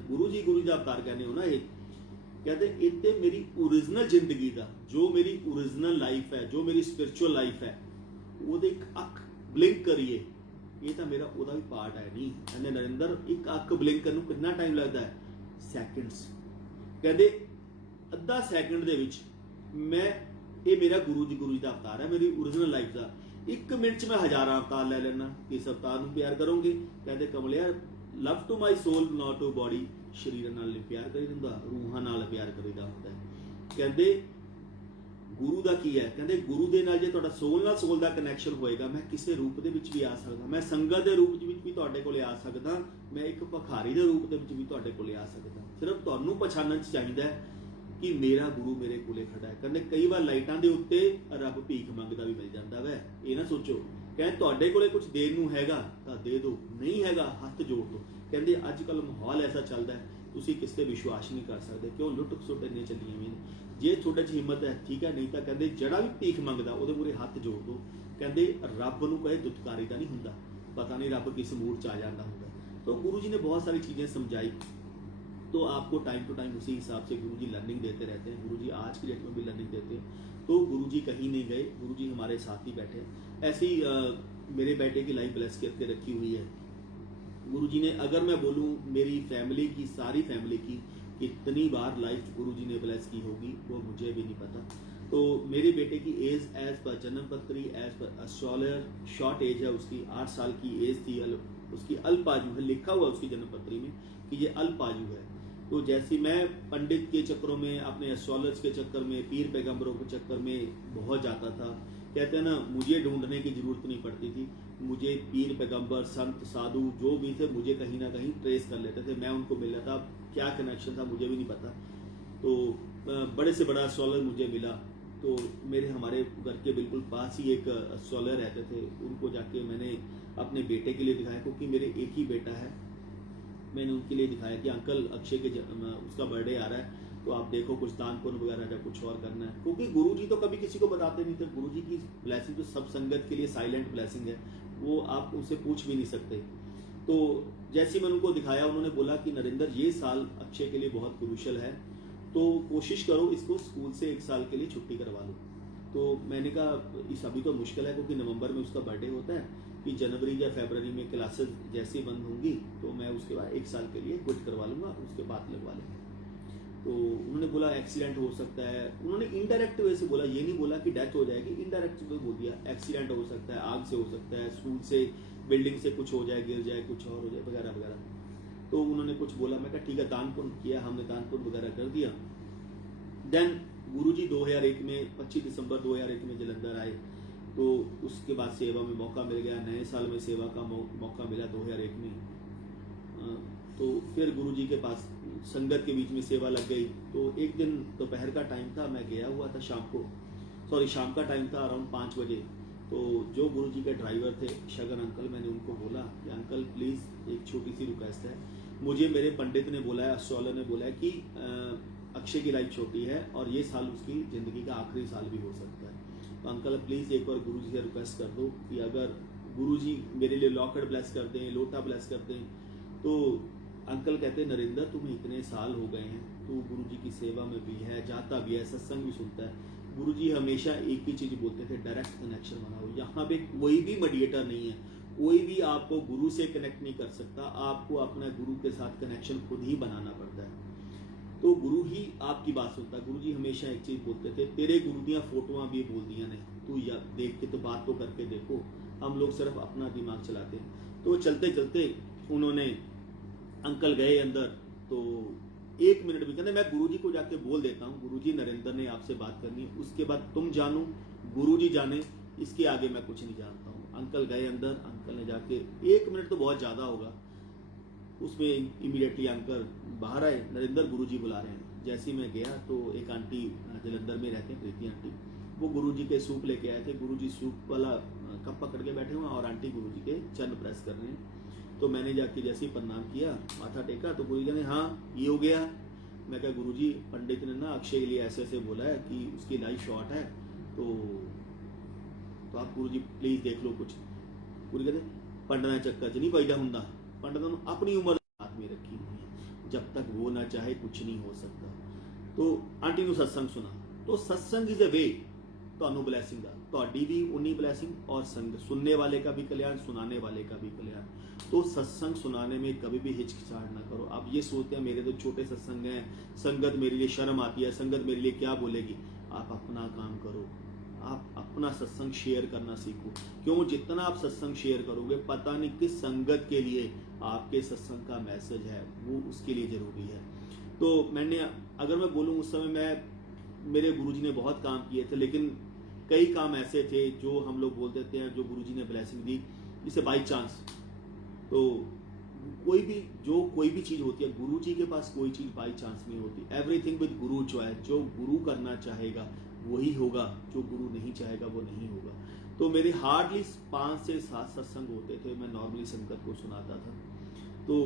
गुरु जी का अवतार कहते हो ना, ये कहते इतने मेरी ओरिजिनल जिंदगी का जो मेरी ओरिजिनल लाइफ है, जो मेरी स्पिरिचुअल लाइफ है, वो एक अख ब्लिंक करिए, ये तो मेरा ओदा भी पार्ट है नहीं। कहते नरेंद्र एक अख ब्लिंक करने कितना टाइम लगता है? सैकेंड्स। कहते अद्धा सैकेंड दे विच मैं ये मेरा गुरु जी का अवतार है, मेरी ओरिजिनल लाइफ का। 1 मिनट च मैं 1000 अवतार ले लेना, किस अवतार को प्यार करोगे? कहते कमलिया love to my soul not to body, शरीर नाल नहीं प्यार करी दिंदा, रूहां नाल प्यार करीदा होंदा है। कहते गुरु का की है? कहते गुरु के नाल जे तुहाडा सोल का कनैक्शन होएगा, मैं किसी रूप दे विच भी आ सकदा, मैं संगत के रूप विच भी तुहाडे कोले आ सकदा, मैं एक भखारी के रूप दे विच भी तुहाडे कोले आ सकदा। सिर्फ तुहानू पछाणन चाहिदा है कि मेरा गुरु मेरे कोले खड़ा है। कहते कई बार लाइटां दे उत्ते रब भीख मंगदा भी मिल जाता वै, ये ना सोचो। कहते तुहाडे कोले कुछ देण नूं हैगा तां दे दो, नहीं हैगा हथ जोड़ दो। कहते अजकल माहौल ऐसा चलता है, तुसीं किस ते विश्वास नहीं कर सकते, क्यों लुट खसुट इन्नी चलियां हुई ने। जे थोड़े च हिम्मत है ठीक है, नहीं तो कहते जड़ा भी भीख मंगदा उहदे मूहरे हथ जोड़ दो। कहते रब नूं कोई दुत्कारी दा नहीं हुंदा, पता नहीं रब किस मूड च आ जाता हुंदा। तो गुरु जी ने बहुत सारी चीज़ें समझाई, तो आपको टाइम टू टाइम उसी हिसाब से गुरु जी लर्निंग देते रहते हैं। गुरु जी आज की डेट में भी लर्निंग देते हैं, तो गुरु जी कहीं नहीं गए, गुरु जी हमारे साथ ही बैठे हैं। ऐसे ही मेरे बेटे की लाइफ ब्लेस करके रखी हुई है गुरु जी ने। अगर मैं बोलूँ मेरी फैमिली की, सारी फैमिली की कितनी बार लाइफ गुरु जी ने ब्लेस की होगी वो मुझे भी नहीं पता। तो मेरे बेटे की एज एज पर जन्म पत्री, एज पर एस्ट्रोलर शॉर्ट एज है उसकी, 8 साल की एज थी। उसकी अल्पायु है, लिखा हुआ उसकी जन्म पत्री में कि ये अल्पायु है। तो जैसे मैं पंडित के चक्करों में, अपने एस्ट्रोलॉजर के चक्कर में, पीर पैगंबरों के चक्कर में बहुत जाता था। कहते हैं ना, मुझे ढूंढने की जरूरत नहीं पड़ती थी, मुझे पीर पैगंबर संत साधु जो भी थे मुझे कहीं ना कहीं ट्रेस कर लेते थे, मैं उनको मिल रहा था। क्या कनेक्शन था मुझे भी नहीं पता। तो बड़े से बड़ा एस्ट्रोलॉजर मुझे मिला, तो मेरे हमारे घर के बिल्कुल पास ही एक एस्ट्रोलॉजर रहते थे, उनको जाके मैंने अपने बेटे के लिए दिखाया, क्योंकि मेरे एक ही बेटा है मैंने उनके लिए दिखाया कि अंकल अक्षय के उसका बर्थडे आ रहा है, तो आप देखो कुछ दान पुण्य वगैरह या कुछ और करना है, क्योंकि गुरुजी तो कभी किसी को बताते नहीं थे। गुरुजी की ब्लेसिंग तो सब संगत के लिए साइलेंट ब्लेसिंग है, वो आप उनसे पूछ भी नहीं सकते। तो जैसे मैंने उनको दिखाया, उन्होंने बोला कि नरेंद्र ये साल अक्षय के लिए बहुत क्रूशल है, तो कोशिश करो इसको स्कूल से 1 साल के लिए छुट्टी करवा लो। तो मैंने कहा इस अभी तो मुश्किल है, क्योंकि नवंबर में उसका बर्थडे होता है, कि जनवरी या फरवरी में क्लासेस जैसे बंद होंगी तो मैं उसके बाद 1 साल के लिए क्विट करवा लूंगा, उसके बाद लगवा लेंगे। तो उन्होंने बोला एक्सीडेंट हो सकता है, उन्होंने इनडायरेक्ट वे से बोला, ये नहीं बोला कि डेथ हो जाएगी, इनडायरेक्ट वे बोल दिया एक्सीडेंट हो सकता है, आग से हो सकता है, स्कूल से बिल्डिंग से कुछ हो जाए, गिर जाए, कुछ और हो जाए वगैरह वगैरह। तो उन्होंने कुछ बोला, मैं कहा ठीक है, दान पुण्य किया हमने, दान पुण्य वगैरह कर दिया। देन गुरुजी 2001 में 25 दिसंबर 2001 में जलंधर आए, तो उसके बाद सेवा में मौका मिल गया, नए साल में सेवा का मौका मिला 2001 में। तो फिर गुरुजी के पास संगत के बीच में सेवा लग गई। तो एक दिन दोपहर का टाइम था, मैं गया हुआ था शाम का टाइम था, अराउंड 5 बजे। तो जो गुरुजी के ड्राइवर थे शगन अंकल, मैंने उनको बोला कि अंकल प्लीज़ एक छोटी सी रिक्वेस्ट है, मुझे मेरे पंडित ने बोला है, एस्ट्रोलॉजर ने बोला है कि अक्षय की लाइफ छोटी है और ये साल उसकी ज़िंदगी का आखिरी साल भी हो सकता है, तो अंकल प्लीज़ एक बार गुरुजी से रिक्वेस्ट कर दो कि अगर गुरुजी मेरे लिए लॉकेट ब्लेस कर दें, लोटा ब्लेस कर दें। तो अंकल कहते नरेंद्र तुम्हें इतने साल हो गए हैं, तू गुरुजी की सेवा में भी है, जाता भी है, सत्संग भी सुनता है। गुरुजी हमेशा एक ही चीज़ बोलते थे, डायरेक्ट कनेक्शन बनाओ। यहाँ पे कोई भी मीडिएटर नहीं है, कोई भी आपको गुरु से कनेक्ट नहीं कर सकता, आपको अपना गुरु के साथ कनेक्शन खुद ही बनाना पड़ता है। तो गुरु ही आपकी बात सुनता है। गुरुजी हमेशा एक चीज़ बोलते थे, तेरे गुरु दियाँ फोटोआं भी बोल दिया नहीं, तू या देख के तो बात तो करके देखो। हम लोग सिर्फ अपना दिमाग चलाते हैं। तो चलते चलते उन्होंने अंकल गए अंदर, तो 1 मिनट भी कहते मैं गुरुजी को जाके बोल देता हूँ, गुरुजी नरेंद्र ने आपसे बात करनी है, उसके बाद तुम जानो, गुरुजी जाने, इसके आगे मैं कुछ नहीं जानता हूँ। अंकल गए अंदर, अंकल ने जाके 1 मिनट तो बहुत ज़्यादा होगा, उसमें इमीडिएटली अंकल बाहर आए, नरेंद्र गुरुजी बुला रहे हैं। जैसे ही मैं गया तो एक आंटी जलंधर में रहते हैं, प्रीति आंटी, वो गुरुजी के सूप लेके आए थे। गुरुजी सूप वाला कप पकड़ के बैठे हुए और आंटी गुरुजी के चरण प्रेस कर रहे हैं। तो मैंने जाके जैसे ही प्रणाम किया, माथा टेका, तो गुरुजी ने हाँ ये हो गया। मैं कहा गुरुजी पंडित ने ना अक्षय के लिए ऐसे ऐसे बोला है कि उसकी लाइफ शॉर्ट है, तो आप गुरुजी प्लीज देख लो कुछ। गुरु कहते पंडित चक्कर च नहीं पैदा हुंदा, पंडित ने अपनी उम्र हाथ में रखी हुई है, जब तक वो ना चाहे कुछ नहीं हो सकता। तो आंटी ने सत्संग सुना, तो सत्संग इज अ वे ਤੁਹਾਨੂੰ ਬਲੇਸਿੰਗ ਦਾ, ਤੁਹਾਡੀ भी उन्नी ब्लैसिंग और संग सुनने वाले का भी कल्याण, सुनाने वाले का भी कल्याण। तो सत्संग सुनाने में कभी भी हिचकिचाहट ना करो। आप ये सोचते हैं मेरे तो छोटे सत्संग हैं, संगत मेरे लिए शर्म आती है, संगत मेरे लिए क्या बोलेगी। आप अपना काम करो, आप अपना सत्संग शेयर करना सीखो। क्यों, जितना आप सत्संग शेयर करोगे, पता नहीं किस संगत के लिए आपके सत्संग का मैसेज है, वो उसके लिए जरूरी है। तो मैंने, अगर मैं बोलूँ, उस समय मेरे गुरुजी ने बहुत काम किए थे, लेकिन कई काम ऐसे थे जो हम लोग बोल देते हैं जो गुरुजी ने ब्लेसिंग दी, जिसे बाई चांस। तो कोई भी चीज़ होती है, गुरुजी के पास कोई चीज़ बाई चांस नहीं होती। एवरीथिंग विद गुरु चॉइस, जो गुरु करना चाहेगा वही होगा, जो गुरु नहीं चाहेगा वो नहीं होगा। तो मेरे हार्डली 5 से 7 सत्संग होते थे, मैं नॉर्मली संगत को सुनाता था। तो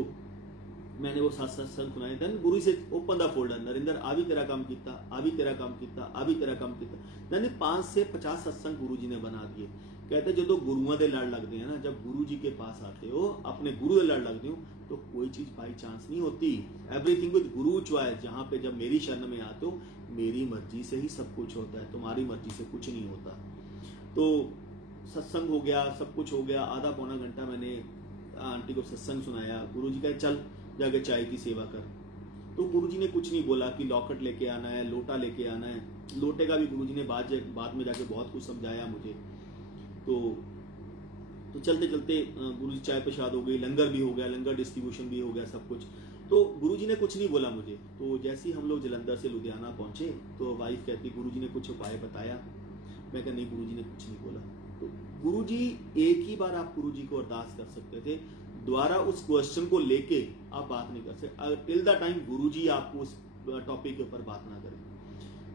मैंने वो 7 सत्संग सुनाए। देन गुरु से ओपन द फोल्डर, नरेंद्र आ भी तेरा काम किया, आ भी तेरा काम किया, आ भी तेरा काम किया। यानी 5 से 50 सत्संग गुरु जी ने बना दिए। कहते जो गुरुओं के लड़ लगते हैं ना, जब गुरु जी के पास आते हो, अपने गुरु के लड़ लगते हो, तो कोई चीज़ बाई चांस नहीं होती। एवरीथिंग विद गुरु चॉइस, जहाँ पे जब मेरी शरण में आते हो, मेरी मर्जी से ही सब कुछ होता है, तुम्हारी मर्जी से कुछ नहीं होता। तो सत्संग हो गया, सब कुछ हो गया। आधा पौना घंटा मैंने आंटी को सत्संग सुनाया। गुरु जी कहे चल जाके चाय की सेवा कर। तो गुरुजी ने कुछ नहीं बोला कि लॉकेट लेके आना है, लोटा लेके आना है। लोटे का भी गुरुजी ने बाद में जाके बहुत कुछ समझाया मुझे। तो चलते चलते गुरुजी चाय प्रसाद हो गई, लंगर भी हो गया, लंगर डिस्ट्रीब्यूशन भी हो गया, सब कुछ। तो गुरुजी ने कुछ नहीं बोला मुझे। तो जैसे ही हम लोग जलंधर से लुधियाना पहुंचे, तो वाइफ कहती गुरुजी ने कुछ उपाय बताया। मैं कहा नहीं, गुरुजी ने कुछ नहीं बोला। तो गुरुजी, एक ही बार आप गुरुजी को अरदास कर सकते थे, द्वारा उस क्वेश्चन को लेके आप बात नहीं कर सकते टिल द टाइम गुरुजी आपको उस टॉपिक के ऊपर बात ना करें।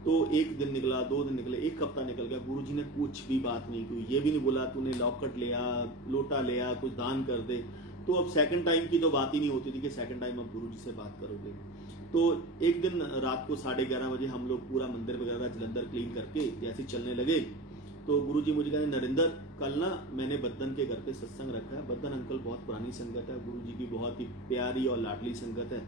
तो 1 दिन निकला, 2 दिन निकले, 1 हफ्ता निकल गया, गुरुजी ने कुछ भी बात नहीं की। ये भी नहीं बोला तूने लॉकेट लिया, लोटा लिया, कुछ दान कर दे। तो अब सेकंड टाइम की तो बात ही नहीं होती थी कि सेकंड टाइम अब गुरुजी से बात करोगे। तो एक दिन रात को 11:30 बजे हम लोग पूरा मंदिर वगैरह जलंधर क्लीन करके जैसे चलने लगे, तो गुरुजी मुझे कहते नरेंद्र कल ना मैंने बद्दन के घर पे सत्संग रखा है। बद्दन अंकल बहुत पुरानी संगत है, गुरुजी की बहुत ही प्यारी और लाडली संगत है,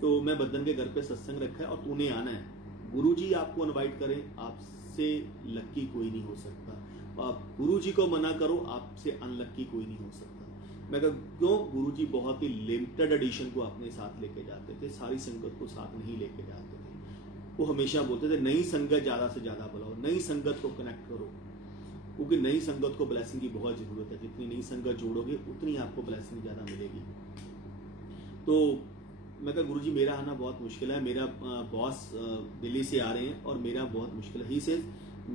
तो मैं बद्दन के घर पे सत्संग रखा है और तूने आना है। गुरुजी आपको इनवाइट करें, आपसे लक्की कोई नहीं हो सकता, आप गुरुजी को मना करो, आपसे अनलक्की कोई नहीं हो सकता। मैं कहा क्यों? गुरुजी बहुत ही लिमिटेड एडिशन को अपने साथ लेके जाते थे, सारी संगत को साथ नहीं लेके जाते थे। वो हमेशा बोलते थे नई संगत ज्यादा से ज्यादा बुलाओ, नई संगत को कनेक्ट करो, क्योंकि नई संगत को ब्लेसिंग की बहुत जरूरत है। जितनी नई संगत जोड़ोगे उतनी आपको ब्लेसिंग ज्यादा मिलेगी। तो मैं कहा गुरुजी मेरा आना बहुत मुश्किल है, मेरा बॉस दिल्ली से आ रहे हैं और मेरा बहुत मुश्किल है। ही से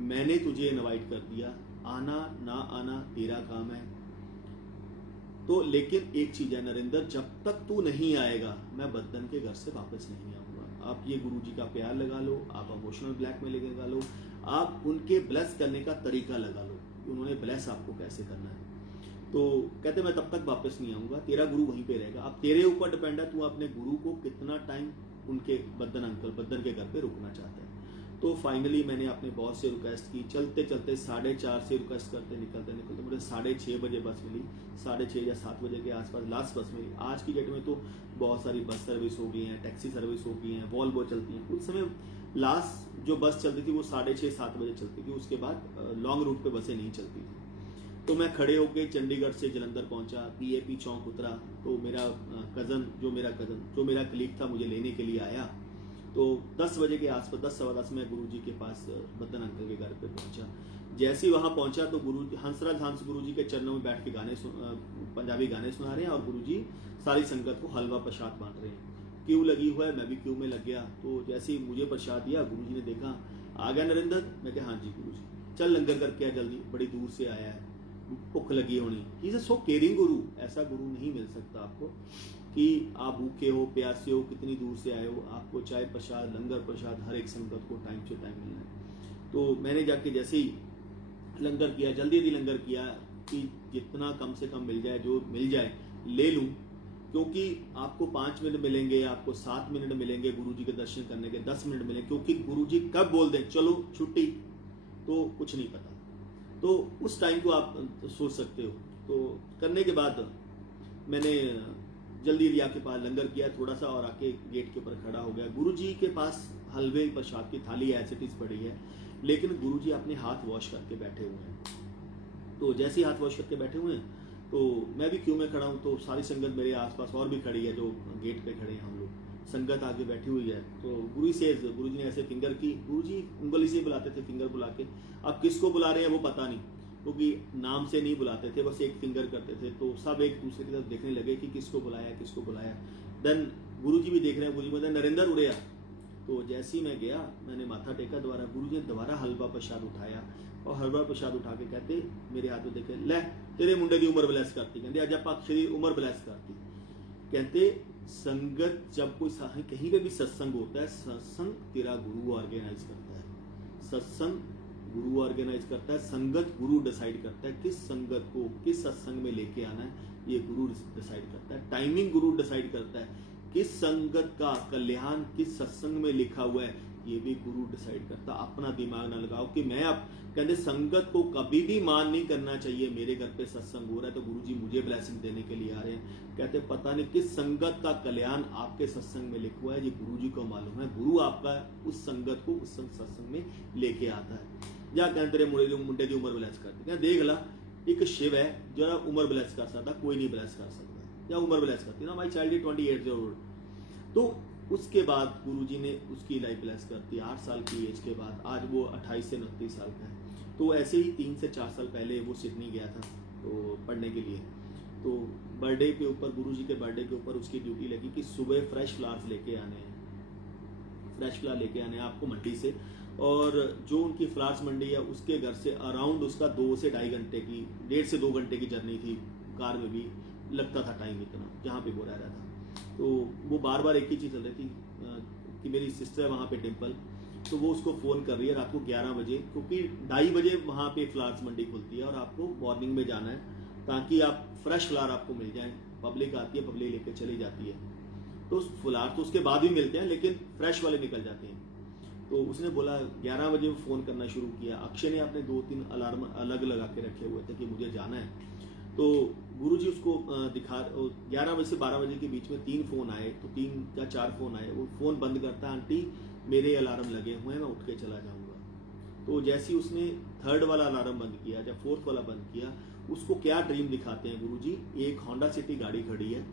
मैंने तुझे इनवाइट कर दिया, आना ना आना तेरा काम है। तो लेकिन एक चीज है नरेंद्र, जब तक तू नहीं आएगा मैं बद्दन के घर से वापस नहीं आऊंगा। आप ये गुरुजी का प्यार लगा लो, आप इमोशनल ब्लैकमेल लगा लो, आप उनके ब्लेस करने का तरीका लगा लो कि उन्होंने ब्लेस आपको कैसे करना है। तो कहते मैं तब तक वापस नहीं आऊंगा, तेरा गुरु वहीं पे रहेगा। अब तेरे ऊपर डिपेंड है, तू अपने गुरु को कितना टाइम उनके बद्दन के घर पे रुकना चाहता है। तो फाइनली मैंने अपने बॉस से रिक्वेस्ट की, चलते चलते 4:30 से रिक्वेस्ट करते निकलते मुझे 6:30 बजे बस मिली, 6:30 या 7 बजे के आसपास लास्ट बस मिली। आज की डेट में तो बहुत सारी बस सर्विस हो गई हैं, टैक्सी सर्विस हो गई हैं, वॉल्वो चलती हैं। उस समय लास्ट जो बस चलती थी वो 6:30-7 बजे चलती थी, उसके बाद लॉन्ग रूट पे बसें नहीं चलती थी। तो मैं खड़े होकर चंडीगढ़ से जलंधर पहुंचा, पीएपी चौक उतरा, तो मेरा मेरा कलीग था मुझे लेने के लिए आया। तो 10 बजे के आसपास 10-10:15 में गुरुजी के पास बद्दन अंकल के घर पे पहुंचा। जैसे ही वहां पहुंचा तो गुरुजी हंस गुरुजी के चरणों में बैठ के पंजाबी गाने सुना रहे हैं और गुरुजी सारी संगत को हलवा प्रसाद बांट रहे हैं। क्यू लगी हुआ है, मैं भी क्यू में लग गया। तो जैसे ही मुझे प्रसाद दिया, गुरुजी ने देखा आ गया नरेंद्र, मैं कहा हाँ जी गुरुजी, चल लंगर करके आ जल्दी, बड़ी दूर से आया है, भूख लगी होनी। ही इज सो केयरिंग गुरु, ऐसा गुरु नहीं मिल सकता आपको कि आप भूखे हो प्यासे हो कितनी दूर से आए हो, आपको चाय प्रसाद लंगर प्रसाद हर एक संगत को टाइम से टाइम मिलना है। तो मैंने जाके जैसे ही लंगर किया, जल्दी लंगर किया कि जितना कम से कम मिल जाए, जो मिल जाए ले लूं, क्योंकि आपको 5 मिनट मिलेंगे, आपको 7 मिनट मिलेंगे गुरुजी के दर्शन करने के, 10 मिनट मिलेंगे, क्योंकि गुरुजी कब बोल दें चलो छुट्टी तो कुछ नहीं पता। तो उस टाइम को आप सोच सकते हो। तो करने के बाद मैंने जल्दी रिया के पास लंगर किया थोड़ा सा और आके गेट के ऊपर खड़ा हो गया। गुरुजी के पास हलवे प्रसाद की थाली एसिटीज पड़ी है, लेकिन गुरुजी अपने हाथ वॉश करके बैठे हुए हैं। तो जैसे ही हाथ वॉश करके बैठे हुए हैं तो मैं भी क्यू में खड़ा हूँ, तो सारी संगत मेरे आसपास और भी खड़ी है, जो गेट पे खड़े हैं हम लोग, संगत आगे बैठी हुई है। तो गुरुजी ने ऐसे फिंगर की, गुरुजी उंगली से बुलाते थे फिंगर बुला के। अब किसको बुला रहे हैं वो पता नहीं, क्योंकि नाम से नहीं बुलाते थे, बस एक फिंगर करते थे। तो सब एक दूसरे की तरफ देखने लगे कि किसको बुलाया। देन गुरुजी भी देख रहे हैं, गुरुजी बोलते नरेंद्र उड़े आ। तो जैसे ही मैं गया, मैंने माथा टेका दोबारा, गुरुजी ने दोबारा हलवा प्रसाद उठाया और हलवा प्रसाद उठा के कहते मेरे हाथ में देखे, ले तेरे मुंडे की उम्र ब्लैस करती, कहते अज आप अक्षरी उम्र ब्लैस करती। कहते संगत जब कोई कहीं पे भी सत्संग होता है, सत्संग तेरा गुरु ऑर्गेनाइज करता है, सत्संग गुरु ऑर्गेनाइज करता है, संगत गुरु डिसाइड करता है किस संगत को किस सत्संग में लेके आना है, ये गुरु डिसाइड करता है। टाइमिंग गुरु डिसाइड करता है, किस संगत का कल्याण किस सत्संग में लिखा हुआ है, ये भी गुरु डिसाइड करता। अपना दिमाग ना लगाओ कि मैं अब कहते संगत को कभी भी मान नहीं करना चाहिए। मेरे घर पे सत्संग हो रहा है तो गुरुजी मुझे ब्लेसिंग देने के लिए आ रहे हैं, कहते पता नहीं किस संगत का कल्याण आपके सत्संग में लिखा हुआ है, ये गुरुजी को मालूम है। गुरु आपका उस संगत को उस सत्संग में लेके आता है। या कहते तेरे मुंडे की उम्र ब्लेस करती, देख ला एक शिव है जो उम्र ब्लेस कर सकता, कोई नहीं ब्लेस कर सकता, या उम्र ब्लेस करती ना, my child is 28 years old. तो उसके बाद गुरुजी ने उसकी लाइफ ब्लेस करती 8 साल की एज के बाद, आज वो 28 से 29 साल का है। तो ऐसे ही 3 से 4 साल पहले वो सिडनी गया था तो पढ़ने के लिए। तो बर्थडे के ऊपर, गुरुजी के बर्थडे के ऊपर उसकी ड्यूटी लगी कि सुबह फ्रेश फ्लावर्स लेके आने हैं, फ्रेश फ्लावर लेके आने हैं आपको मंडी से। और जो उनकी फ्लावर्स मंडी है उसके घर से अराउंड उसका 2 से ढाई घंटे की, 1.5 से 2 घंटे की जर्नी थी। कार में भी लगता था टाइम इतना, जहाँ पे वो रह रहा था। तो वो बार बार एक ही चीज़ चल रही थी कि मेरी सिस्टर है वहाँ पे डिम्पल, तो वो उसको फ़ोन कर रही है रात को 11 बजे, क्योंकि 2:30 बजे वहाँ पे फ्लावर्स मंडी खुलती है और आपको मॉर्निंग में जाना है ताकि आप फ्रेश फ्लावर आपको मिल जाए पब्लिक आती है, पब्लिक लेके चली जाती है। तो फुलार तो उसके बाद भी मिलते हैं, लेकिन फ्रेश वाले निकल जाते हैं। तो उसने बोला 11 बजे फ़ोन करना शुरू किया। अक्षय ने अपने 2-3 अलार्म अलग लगा के रखे हुए थे कि मुझे जाना है। तो गुरुजी उसको दिखा 11 बजे से 12 बजे के बीच में 3 फ़ोन आए, तो 3 या 4 फ़ोन आए। वो फ़ोन बंद करता, आंटी मेरे अलार्म लगे हुए हैं, मैं उठ के चला जाऊँगा। तो जैसे ही उसने 3rd वाला अलार्म बंद किया या 4th वाला बंद किया, उसको क्या ड्रीम दिखाते हैं गुरुजी, एक होंडा सिटी गाड़ी खड़ी है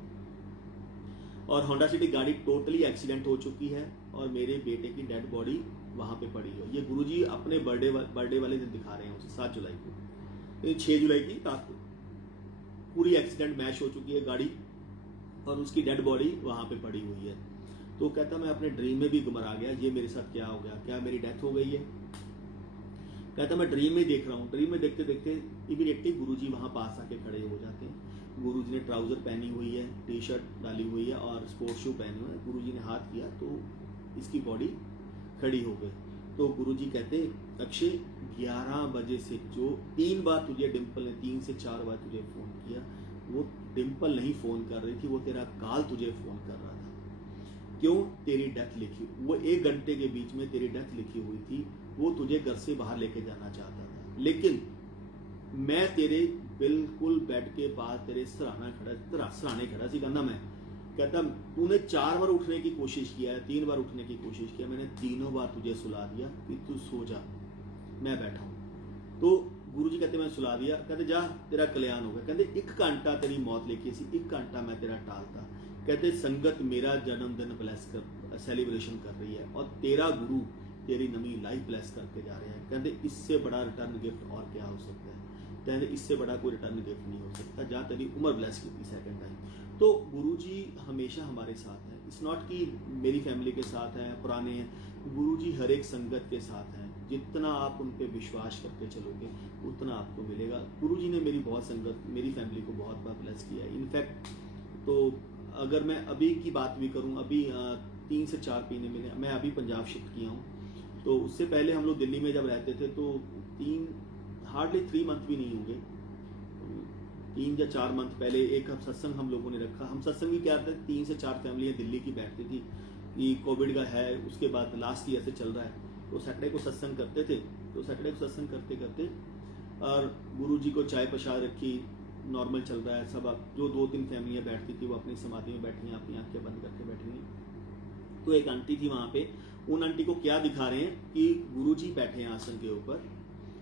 और होंडा सिटी गाड़ी टोटली एक्सीडेंट हो चुकी है और मेरे बेटे की डेड बॉडी वहां पे पड़ी है। ये गुरुजी अपने बर्थडे वाले दिन दिखा रहे हैं उसे, 7 जुलाई को। 6 जुलाई की रात को पूरी एक्सीडेंट मैश हो चुकी है गाड़ी और उसकी डेड बॉडी वहां पे पड़ी हुई है। तो कहता मैं अपने ड्रीम में भी गुमरा गया, ये मेरे साथ क्या हो गया, क्या मेरी डेथ हो गई है। कहता मैं ड्रीम में देख रहा हूँ। ड्रीम में देखते देखते इमीडिएटली गुरुजी वहां पास आके खड़े हो जाते हैं। गुरुजी ने ट्राउजर पहनी हुई है, टी शर्ट डाली हुई है और स्पोर्ट्स शू पहने हुए हैं। गुरुजी ने हाथ किया तो इसकी बॉडी खड़ी हो गई। तो गुरुजी कहते अक्षय 11 बजे से जो 3 बार तुझे डिम्पल ने 3 से 4 बार तुझे फोन किया, वो डिम्पल नहीं फोन कर रही थी, वो तेरा काल तुझे फोन कर रहा था। क्यों? तेरी डेथ लिखी, वो 1 घंटे के बीच में तेरी डेथ लिखी हुई थी। वो तुझे घर से बाहर लेके जाना चाहता था, लेकिन मैं तेरे बिल्कुल बेड के पास तेरे सराहने खड़ा सी। कहना मैं कहता तूने 4 बार उठने की कोशिश किया है, 3 बार उठने की कोशिश किया, मैंने तीनों बार तुझे सुला दिया कि तू सो जा, मैं बैठा हूं। तो गुरुजी कहते मैं सुला दिया। कहते जा तेरा कल्याण होगा। कहते 1 घंटा तेरी मौत लेके सी, 1 घंटा मैं तेरा टालता। कहते संगत मेरा जन्मदिन ब्लेस कर सेलिब्रेशन कर रही है और तेरा गुरु तेरी नवी लाइफ ब्लेस करके जा रहे हैं। कहते इससे बड़ा रिटर्न गिफ्ट और क्या हो सकता है। कहते इससे बड़ा कोई रिटर्न गिफ्ट नहीं हो सकता, जा तेरी उम्र ब्लेस की थी 2nd टाइम। तो गुरुजी हमेशा हमारे साथ हैं। इट्स नॉट कि मेरी फैमिली के साथ हैं, पुराने हैं। गुरुजी हर एक संगत के साथ हैं। जितना आप उन पे विश्वास करके चलोगे उतना आपको मिलेगा। गुरुजी ने मेरी बहुत संगत, मेरी फैमिली को बहुत बार ब्लेस किया है। इनफैक्ट तो अगर मैं अभी की बात भी करूं, अभी 3 से 4 महीने में मैं अभी पंजाब शिफ्ट किया हूं। तो उससे पहले हम लोग दिल्ली में जब रहते थे तो 3 मंथ भी नहीं होंगे, 3 या 4 मंथ पहले एक सत्संग हम लोगों ने रखा। हम सत्संग भी क्या करते, 3 से 4 फैमिलियां दिल्ली की बैठती थी कि कोविड का है, उसके बाद लास्ट ईयर से चल रहा है। तो सैटरडे को सत्संग करते थे। तो सैटरडे को सत्संग करते करते और गुरुजी को चाय प्रसाद रखी, नॉर्मल चल रहा है सब। जो 2-3 फैमिलियां बैठती थी वो अपनी समाधि में बैठी हैं, अपनी आंखें बंद करके बैठी हैं। तो एक आंटी थी वहां पे, उन आंटी को क्या दिखा रहे हैं कि गुरुजी बैठे हैं आसन के ऊपर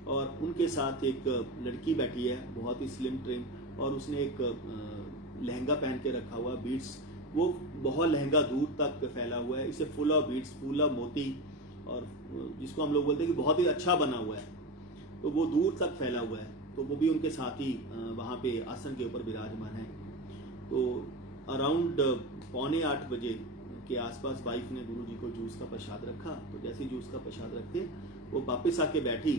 और उनके साथ एक लड़की बैठी है, बहुत ही स्लिम ट्रिम, और उसने एक लहंगा पहन के रखा हुआ, बीड्स, वो बहुत लहंगा दूर तक फैला हुआ है, इसे full of beads, full of मोती, और जिसको हम लोग बोलते हैं कि बहुत ही अच्छा बना हुआ है, तो वो दूर तक फैला हुआ है। तो वो भी उनके साथ ही वहाँ पे आसन के ऊपर विराजमान है। तो अराउंड 7:45 बजे के आसपास वाइफ ने गुरुजी को जूस का प्रसाद रखा। तो जैसे जूस का प्रसाद रखते वो वापस आके बैठी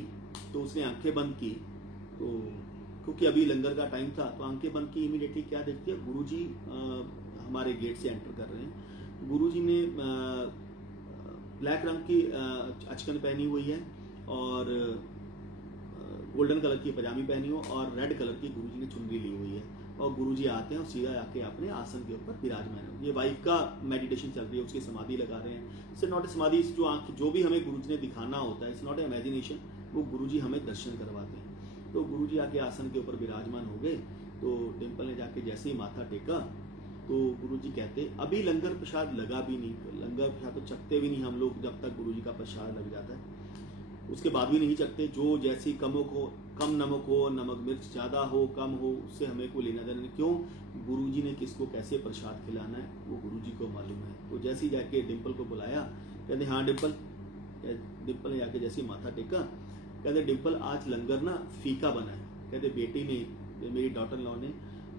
तो उसने आंखें बंद की। तो क्योंकि अभी लंगर का टाइम था तो आंखें बंद की, इमीडिएटली क्या देखती है, गुरुजी हमारे गेट से एंटर कर रहे हैं। गुरुजी ने ब्लैक रंग की अचकन पहनी हुई है और गोल्डन कलर की पजामी पहनी हो और रेड कलर की गुरुजी ने चुनरी ली हुई है। और गुरुजी आते हैं और सीधा आके अपने आसन के ऊपर विराजमान है। ये वाइफ का मेडिटेशन चल रही है, उसकी समाधि लगा रहे हैं। इट्स नॉट ए समाधि, जो आंख जो भी हमें गुरुजी ने दिखाना होता है, इट्स नॉट ए इमेजिनेशन, वो गुरुजी हमें दर्शन करवाते हैं। तो गुरुजी आके आसन के ऊपर विराजमान हो गए। तो डिम्पल ने जाके जैसे ही माथा टेका तो गुरुजी कहते अभी लंगर प्रसाद लगा भी नहीं, लंगर प्रसाद तो चखते भी नहीं हम लोग जब तक गुरुजी का प्रसाद लग जाता है, उसके बाद भी नहीं चखते। जो जैसी कम नमक हो, नमक मिर्च ज़्यादा हो कम हो, उससे हमें कोई लेना देना नहीं। क्यों? गुरुजी ने किसको कैसे प्रसाद खिलाना है वो गुरुजी को मालूम है। तो जैसे ही जाके डिम्पल को बुलाया, कहते हाँ डिम्पल। डिम्पल ने जाके जैसे ही माथा टेका, कहते डिम्पल आज लंगर ना फीका बना है। कहते बेटी ने, मेरी डॉटर लॉ ने,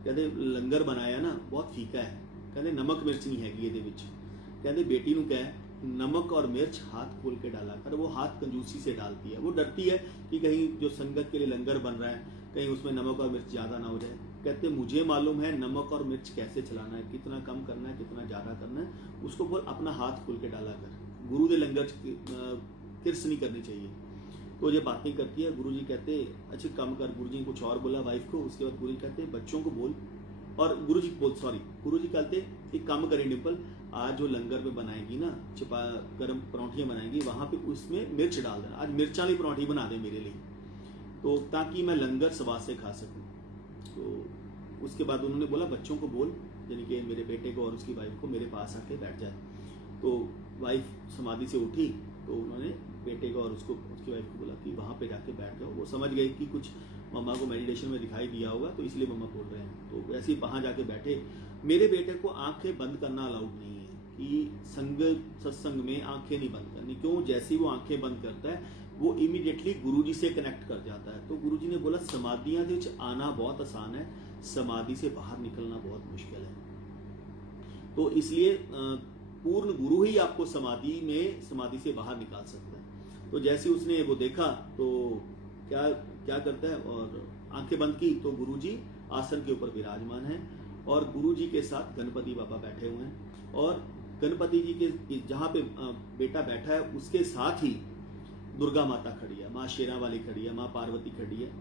कहते लंगर बनाया ना बहुत फीका है। कहते नमक मिर्च नहीं हैगी ਇਹਦੇ ਵਿੱਚ। कहते बेटी ਨੂੰ कह नमक और मिर्च हाथ खोल के डाला कर। वो हाथ कंजूसी से डालती है, वो डरती है कि कहीं जो संगत के लिए लंगर बन रहा है कहीं उसमें नमक और मिर्च ज़्यादा ना हो जाए। कहते मुझे मालूम है नमक और मिर्च कैसे चलाना है, कितना कम करना है कितना ज़्यादा करना है, उसको बोल अपना हाथ खोल के डाला कर। गुरु दे लंगर किरस नहीं करनी चाहिए। तो ये बातें करती है। गुरुजी कहते अच्छा कम कर। गुरुजी ने कुछ और बोला वाइफ को। उसके बाद गुरुजी कहते बच्चों को बोल और गुरुजी कहते एक काम करें डिम्पल, आज जो लंगर में बनाएगी ना गरम परौंठियाँ बनाएंगी, वहाँ पे उसमें मिर्च डाल देना, आज मिर्चा वाली परौंठी बना दे मेरे लिए, तो ताकि मैं लंगर स्वाद से खा सकूँ। तो उसके बाद उन्होंने बोला बच्चों को बोल, यानी कि मेरे बेटे को और उसकी वाइफ को मेरे पास आके बैठ जाए। तो वाइफ समाधि से उठी तो उन्होंने बेटे को और उसकी वाइफ को बोला कि वहाँ पे जाके बैठ जाओ। वो समझ गए कि कुछ मम्मा को मेडिटेशन में दिखाई दिया होगा, तो इसलिए मम्मा बोल रहे हैं। तो वैसे ही वहाँ जाके बैठे। मेरे बेटे को आंखें बंद करना अलाउड नहीं है कि सत्संग में आंखें नहीं बंद करनी। क्यों? जैसे ही वो आंखें बंद करता है वो इमीडिएटली गुरुजी से कनेक्ट कर जाता है। तो गुरुजी ने बोला समाधियां ਦੇ ਵਿੱਚ आना बहुत आसान है, समाधि से बाहर निकलना बहुत मुश्किल है। तो इसलिए पूर्ण गुरु ही आपको समाधि से बाहर निकाल सकता है। तो जैसे उसने वो देखा तो क्या करता है, और आंखें बंद की तो गुरुजी आसन के ऊपर विराजमान है और गुरुजी के साथ गणपति बाबा बैठे हुए हैं, और गणपति जी के जहाँ पे बेटा बैठा है उसके साथ ही दुर्गा माता खड़ी है, माँ शेरा वाली खड़ी है, माँ पार्वती खड़ी है।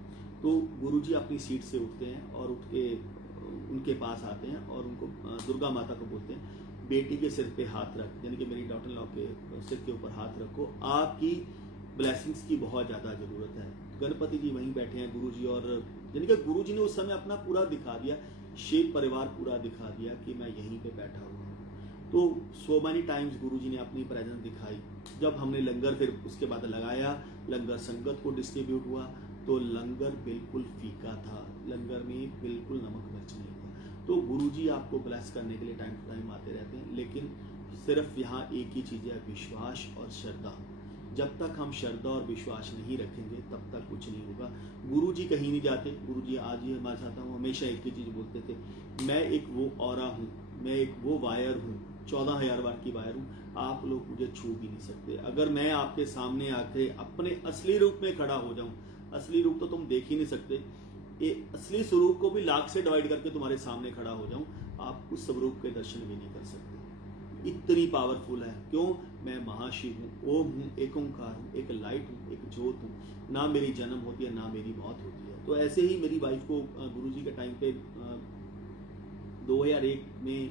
तो गुरुजी अपनी सीट से उठते हैं और उठ के उनके पास आते हैं और उनको दुर्गा माता को बोलते हैं बेटी के सिर पे हाथ रख, यानी कि मेरी डॉटर लॉ के सिर के ऊपर हाथ रखो, आपकी ब्लेसिंग्स की बहुत ज़्यादा ज़रूरत है। गणपति जी वहीं बैठे हैं गुरुजी, और यानी कि गुरुजी ने उस समय अपना पूरा दिखा दिया, शेख परिवार पूरा दिखा दिया कि मैं यहीं पे बैठा हुआ हूँ। तो सो मैनी टाइम्स गुरुजी ने अपनी प्रेजेंस दिखाई। जब हमने लंगर फिर उसके बाद लगाया, लंगर संगत को डिस्ट्रीब्यूट हुआ, तो लंगर बिल्कुल फीका था, लंगर में बिल्कुल नमक मिर्च नहीं था। तो गुरुजी आपको ब्लेस करने के लिए टाइम टू टाइम आते रहते हैं, लेकिन सिर्फ यहाँ एक ही चीज़ है, विश्वास और श्रद्धा। जब तक हम श्रद्धा और विश्वास नहीं रखेंगे तब तक कुछ नहीं होगा। गुरुजी कहीं नहीं जाते। गुरुजी आज ही मैं चाहता हूँ, हमेशा एक ही चीज़ बोलते थे, मैं एक वो ऑरा हूँ, मैं एक वो वायर हूँ, 14,000 वाट की वायर हूँ, आप लोग मुझे छू भी नहीं सकते। अगर मैं आपके सामने आके अपने असली रूप में खड़ा हो जाऊँ, असली रूप तो तुम देख ही नहीं सकते, ये असली स्वरूप को भी लाख से डिवाइड करके तुम्हारे सामने खड़ा हो जाऊं, आप उस स्वरूप के दर्शन भी नहीं कर सकते। इतनी पावरफुल है। क्यों? मैं महाशिव हूँ, ओम हूँ, एक ओंकार हूँ, एक लाइट हूँ, एक ज्योत हूँ, ना मेरी जन्म होती है ना मेरी मौत होती है। तो ऐसे ही मेरी वाइफ को गुरुजी के टाइम पे 2001 में,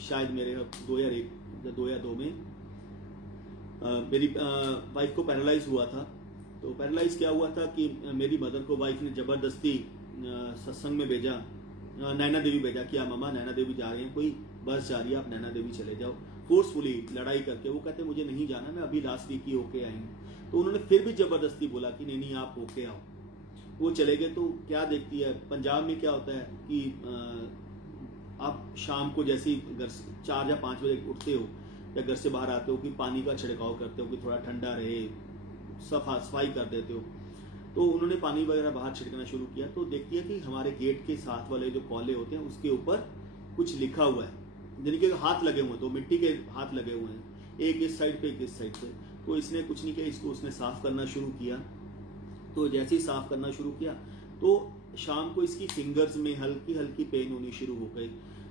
शायद मेरे 2001 या 2002 में मेरी वाइफ को पैरालाइज हुआ था। तो पैरालाइज क्या हुआ था कि मेरी मदर को वाइफ ने जबरदस्ती सत्संग में भेजा, नैना देवी भेजा कि मम्मा नैना देवी जा रहे हैं, कोई बस जा रही है, आप नैना देवी चले जाओ। फोर्सफुली लड़ाई करके वो कहते मुझे नहीं जाना, मैं अभी लास्ट वीक ही होके आई हूँ। तो उन्होंने फिर भी जबरदस्ती बोला कि नहीं आप होके आओ। वो चले गए। तो क्या देखती है, पंजाब में क्या होता है कि आप शाम को जैसे ही घर 4 या 5 बजे उठते हो या घर से बाहर आते हो कि पानी का छिड़काव करते हो कि थोड़ा ठंडा रहे, सफाई कर देते हो। तो उन्होंने पानी वगैरह बाहर छिड़कना शुरू किया। तो देखती है कि हमारे गेट के साथ वाले जो कॉले होते हैं उसके ऊपर कुछ लिखा हुआ है, यानी कि हाथ लगे हुए हैं, तो मिट्टी के हाथ लगे हुए हैं, एक इस साइड पे एक इस साइड पे। तो इसने कुछ नहीं किया, इसको उसने साफ करना शुरू किया। तो जैसे ही साफ करना शुरू किया तो शाम को इसकी फिंगर्स में हल्की हल्की पेन होनी शुरू हो गई।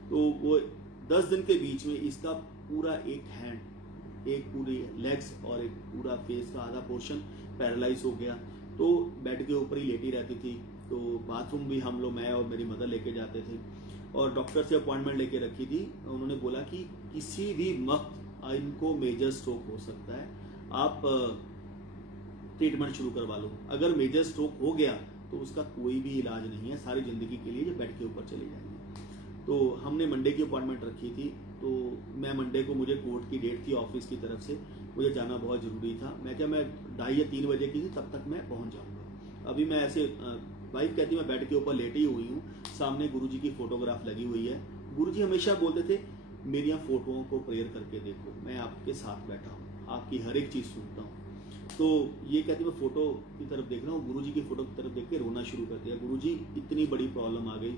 तो वो 10 दिन के बीच में इसका पूरा एक हैंड, एक पूरी लेग्स और एक पूरा फेस का आधा पोर्शन पैरालाइज हो गया। तो बेड के ऊपर ही लेटी रहती थी। तो बाथरूम भी हम लोग, मैं और मेरी मदर लेके जाते थे, और डॉक्टर से अपॉइंटमेंट लेके रखी थी। उन्होंने बोला कि किसी भी वक्त इनको मेजर स्ट्रोक हो सकता है, आप ट्रीटमेंट शुरू करवा लो। अगर मेजर स्ट्रोक हो गया तो उसका कोई भी इलाज नहीं है, सारी जिंदगी के लिए ये बेड के ऊपर चले जाएंगे। तो हमने मंडे की अपॉइंटमेंट रखी थी। तो मैं मंडे को, मुझे कोर्ट की डेट थी ऑफिस की तरफ से, मुझे जाना बहुत ज़रूरी था। मैं 2:30 या 3 बजे की थी, तब तक मैं पहुंच जाऊंगा। अभी मैं ऐसे, वाइफ कहती मैं बेड के ऊपर लेटी हुई हूँ, सामने गुरुजी की फोटोग्राफ लगी हुई है। गुरुजी हमेशा बोलते थे मेरी फोटोओं को प्रेयर करके देखो, मैं आपके साथ बैठा हूँ, आपकी हर एक चीज़ सुनता हूँ। तो ये कहती मैं फोटो की तरफ देख रहा हूँ, गुरुजी की फोटो की तरफ देख के रोना शुरू कर दिया। गुरुजी इतनी बड़ी प्रॉब्लम आ गई,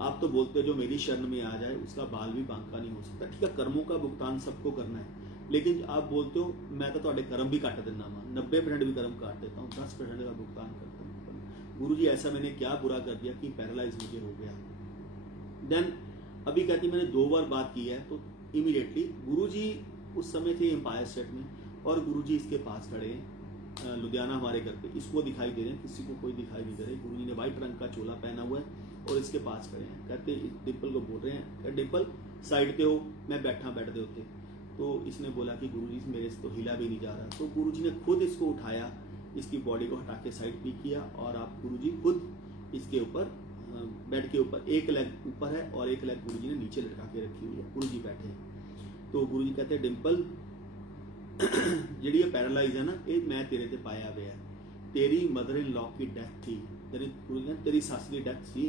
आप तो बोलते हो जो मेरी शरण में आ जाए उसका बाल भी बांका नहीं हो सकता। ठीक है, कर्मों का भुगतान सबको करना है, लेकिन आप बोलते हो मैं तो ਤੁਹਾਡੇ कर्म भी काट देना, 90% भी कर्म काट देता हूँ, 10% का भुगतान करता हूँ। गुरुजी ऐसा मैंने क्या बुरा कर दिया कि पैरालाइज मुझे हो गया। देन अभी कहती मैंने 2 बार बात की है। तो इमीडिएटली गुरुजी उस समय थे एम्पायर स्टेट में, और गुरुजी इसके पास खड़े हैं लुधियाना हमारे घर पे, इसको दिखाई दे रहे हैं, किसी को कोई दिखाई नहीं दे रहे। गुरुजी ने व्हाइट रंग का चोला पहना हुआ है और इसके पास खड़े हैं। कहते डिम्पल को बोल रहे हैं, कहते डिम्पल साइड पे हो, मैं बैठा बेड दे उत्ते। तो इसने बोला कि गुरुजी मेरे से तो हिला भी नहीं जा रहा। तो गुरुजी ने खुद इसको उठाया, इसकी बॉडी को हटा के साइड पे किया और आप गुरुजी खुद इसके ऊपर बेड के ऊपर एक लेग ऊपर है और एक लेग गुरुजी ने नीचे लटका के रखी हुई है। गुरुजी बैठे हैं। तो गुरुजी कहते हैं डिम्पल ਜਿਹੜੀ ਇਹ ਪੈਰਾਲਾਈਜ਼ ਹੈ ਨਾ, ਇਹ ਮੈਂ ਤੇਰੇ ਤੇ ਪਾਇਆ ਹੋਇਆ। ਤੇਰੀ ਮਦਰ ਇਨ ਲॉ की ਡੈਥ थी, ਤੇਰੀ ਸੱਸ ਦੀ ਡੈਥ ਸੀ,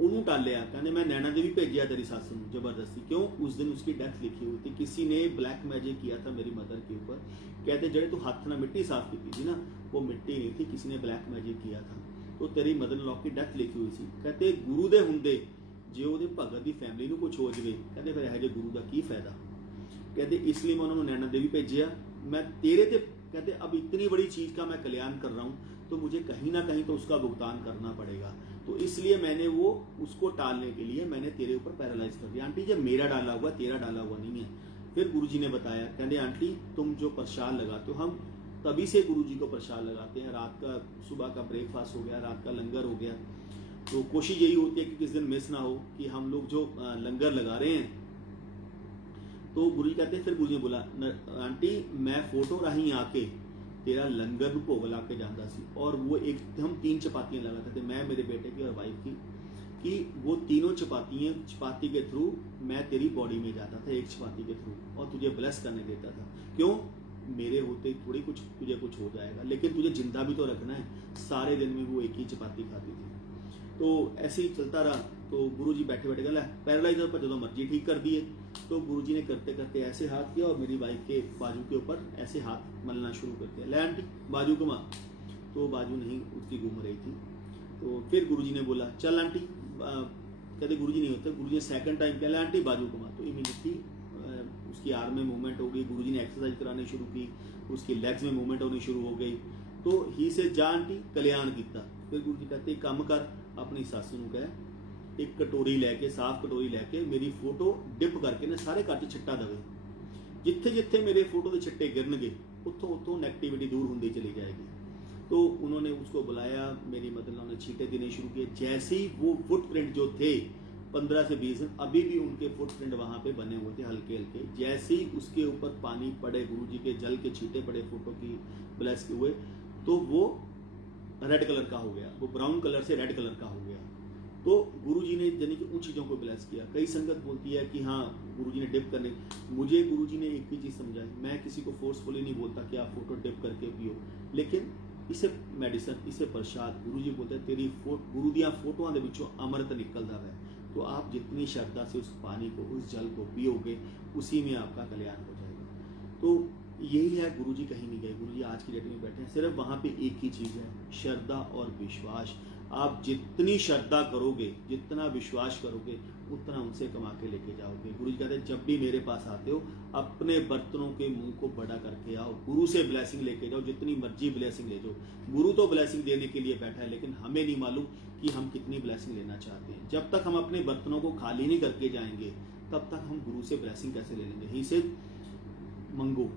ਉਹਨੂੰ ਟਾਲਿਆ। ਕਹਿੰਦੇ मैं नैना देवी भेजिया तेरी सस ਨੂੰ जबरदस्ती। क्यों? उस दिन उसकी डेथ लिखी हुई थी, किसी ने ब्लैक मैजिक किया था मेरी मदर के ऊपर। कहते जड़े तू हाथ ना मिट्टी साफ की थी ना, वो मिट्टी नहीं थी, किसी ने ब्लैक मैजिक किया था। तो तेरी मदर इन लॉ की डेथ लिखी हुई थी। कहते गुरु दे हुंदे जे ਉਹਦੇ ਭਗਤ ਦੀ ਫੈਮਿਲੀ ਨੂੰ ਕੁਝ ਹੋ ਜਵੇ, ਕਹਿੰਦੇ ਫਿਰ ਇਹੋ ਜਿਹੇ ਗੁਰੂ ਦਾ ਕੀ ਫਾਇਦਾ। कहते इसलिए मैं उन्होंने नैना देवी भेजिया। मैं तेरे ते कहते अब इतनी बड़ी चीज का मैं कल्याण कर रहा हूँ, तो मुझे कहीं ना कहीं तो उसका भुगतान करना पड़ेगा। तो इसलिए मैंने वो उसको टालने के लिए मैंने तेरे ऊपर पैरालाइज कर दिया। आंटी जब मेरा डाला हुआ, तेरा डाला हुआ नहीं है। फिर गुरुजी ने बताया, कहते आंटी तुम जो प्रसाद लगाते हो, हम तभी से गुरुजी को प्रसाद लगाते हैं। रात का सुबह का ब्रेकफास्ट हो गया, रात का लंगर हो गया, तो कोशिश यही होती है कि किस दिन मिस ना हो कि हम लोग जो लंगर लगा रहे हैं। तो गुरुजी कहते हैं, फिर गुरुजी ने बोला आंटी मैं फोटो राही आके तेरा लंगर ਨੂੰ ਭੋਗ ਲਾ ਕੇ ਜਾਂਦਾ ਸੀ और वो एक हम 3 चपातियां लगाते थे, मैं मेरे बेटे की और वाइफ की, कि वो तीनों चपाती के थ्रू मैं तेरी बॉडी में जाता था, एक चपाती के थ्रू, और तुझे ब्लेस करने देता था। क्यों? मेरे होते थोड़ी कुछ तुझे कुछ हो जाएगा, लेकिन तुझे जिंदा भी तो रखना है। सारे दिन में वो एक ही चपाती खाती थी। तो ऐसे ही चलता रहा। तो गुरुजी बैठे बैठे कहला पैरालाइजर पर जो मर्जी ठीक कर दिए। तो गुरुजी ने करते करते ऐसे हाथ किया और मेरी वाइफ के बाजू के ऊपर ऐसे हाथ मलना शुरू कर दिया। ले आंटी बाजू घुमा। तो बाजू नहीं उसकी घूम रही थी। तो फिर गुरुजी ने बोला चल आंटी, कहते गुरुजी नहीं होते, गुरुजी ने सेकंड टाइम किया, ले आंटी बाजू घुमा। तो इमीडिएटली उसकी आर्म में मूवमेंट हो गई। गुरुजी ने एक्सरसाइज करानी शुरू की, उसकी लेग्स में मूवमेंट होनी शुरू हो गई। तो ही से जा आंटी कल्याण किया। फिर गुरुजी कहते काम कर, अपनी सस नूं कह एक कटोरी लैके, साफ कटोरी लैके मेरी फोटो डिप करके ना सारे घर च छिट्टा दवे। जिथे जिथे मेरे फोटो के छिट्टे गिरनगे उत्थों उत्थों नेगेटिविटी दूर होती चली जाएगी। तो उन्होंने उसको बुलाया, मेरी मदद ने छींटे देने शुरू किए। जैसे ही वो फुटप्रिंट जो थे 15 से 20 दिन अभी भी उनके फुटप्रिंट वहां पे बने हुए थे हल्के हल्के। जैसे ही उसके ऊपर पानी पड़े, गुरुजी के जल के छींटे पड़े फोटो की ब्लेस के हुए, तो वो रेड कलर का हो गया, वो ब्राउन कलर से रेड कलर का हो गया। तो गुरुजी ने यानी कि उन चीज़ों को ब्लेस किया। कई संगत बोलती है कि हाँ गुरुजी ने डिप करने, मुझे गुरुजी ने एक ही चीज़ समझाई, मैं किसी को फोर्सफुली नहीं बोलता कि आप फोटो डिप करके पियो, लेकिन इसे मेडिसिन, इसे प्रसाद, गुरुजी बोलते हैं तेरी गुरु दियां फोटोआं दे विचों अमृत निकलदा है। तो आप जितनी श्रद्धा से उस पानी को, उस जल को पियोगे, उसी में आपका कल्याण हो जाएगा। तो यही है, गुरुजी कहीं नहीं गए। गुरुजी आज की डेट में बैठे हैं, सिर्फ वहाँ पे एक ही चीज़ है, श्रद्धा और विश्वास। आप जितनी श्रद्धा करोगे, जितना विश्वास करोगे, उतना उनसे कमा के लेके जाओगे। गुरुजी कहते हैं जब भी मेरे पास आते हो अपने बर्तनों के मुंह को बड़ा करके आओ, गुरु से ब्लेसिंग लेके जाओ, जितनी मर्जी ब्लेसिंग ले जाओ। गुरु तो ब्लेसिंग देने के लिए बैठा है, लेकिन हमें नहीं मालूम कि हम कितनी ब्लेसिंग लेना चाहते हैं। जब तक हम अपने बर्तनों को खाली नहीं करके जाएंगे, तब तक हम गुरु से ब्लेसिंग कैसे ले लेंगे। ही से मंगो,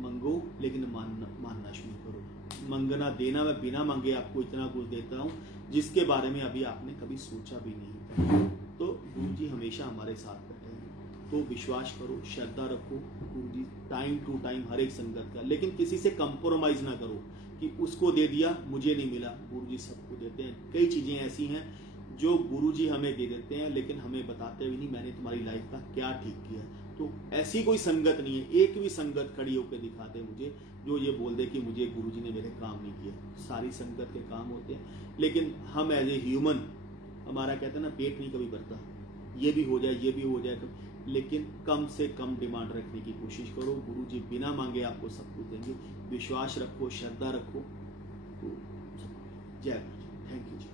मंगो लेकिन मानना शुरू करो। मंगना देना, मैं बिना मांगे आपको इतना कुछ देता हूँ जिसके बारे में अभी आपने कभी सोचा भी नहीं। तो गुरु जी हमेशा हमारे साथ बैठे हैं। तो विश्वास करो, श्रद्धा रखो, गुरु जी टाइम टू टाइम हर एक संगत का, लेकिन किसी से कंप्रोमाइज ना करो कि उसको दे दिया मुझे नहीं मिला। गुरु जी सबको देते हैं। कई चीज़ें ऐसी हैं जो गुरुजी हमें दे देते हैं, लेकिन हमें बताते भी नहीं मैंने तुम्हारी लाइफ का क्या ठीक किया। तो ऐसी कोई संगत नहीं है, एक भी संगत खड़ी होकर दिखा दे मुझे जो ये बोल दे कि मुझे गुरुजी ने मेरे काम नहीं किए। सारी संगत के काम होते हैं, लेकिन हम एज ए ह्यूमन, हमारा कहते हैं ना पेट नहीं कभी भरता, ये भी हो जाए, ये भी हो जाए, लेकिन कम से कम डिमांड रखने की कोशिश करो। गुरुजी बिना मांगे आपको सब कुछ देंगे। विश्वास रखो, श्रद्धा रखो। तो जय गुरु जी, थैंक यू जी।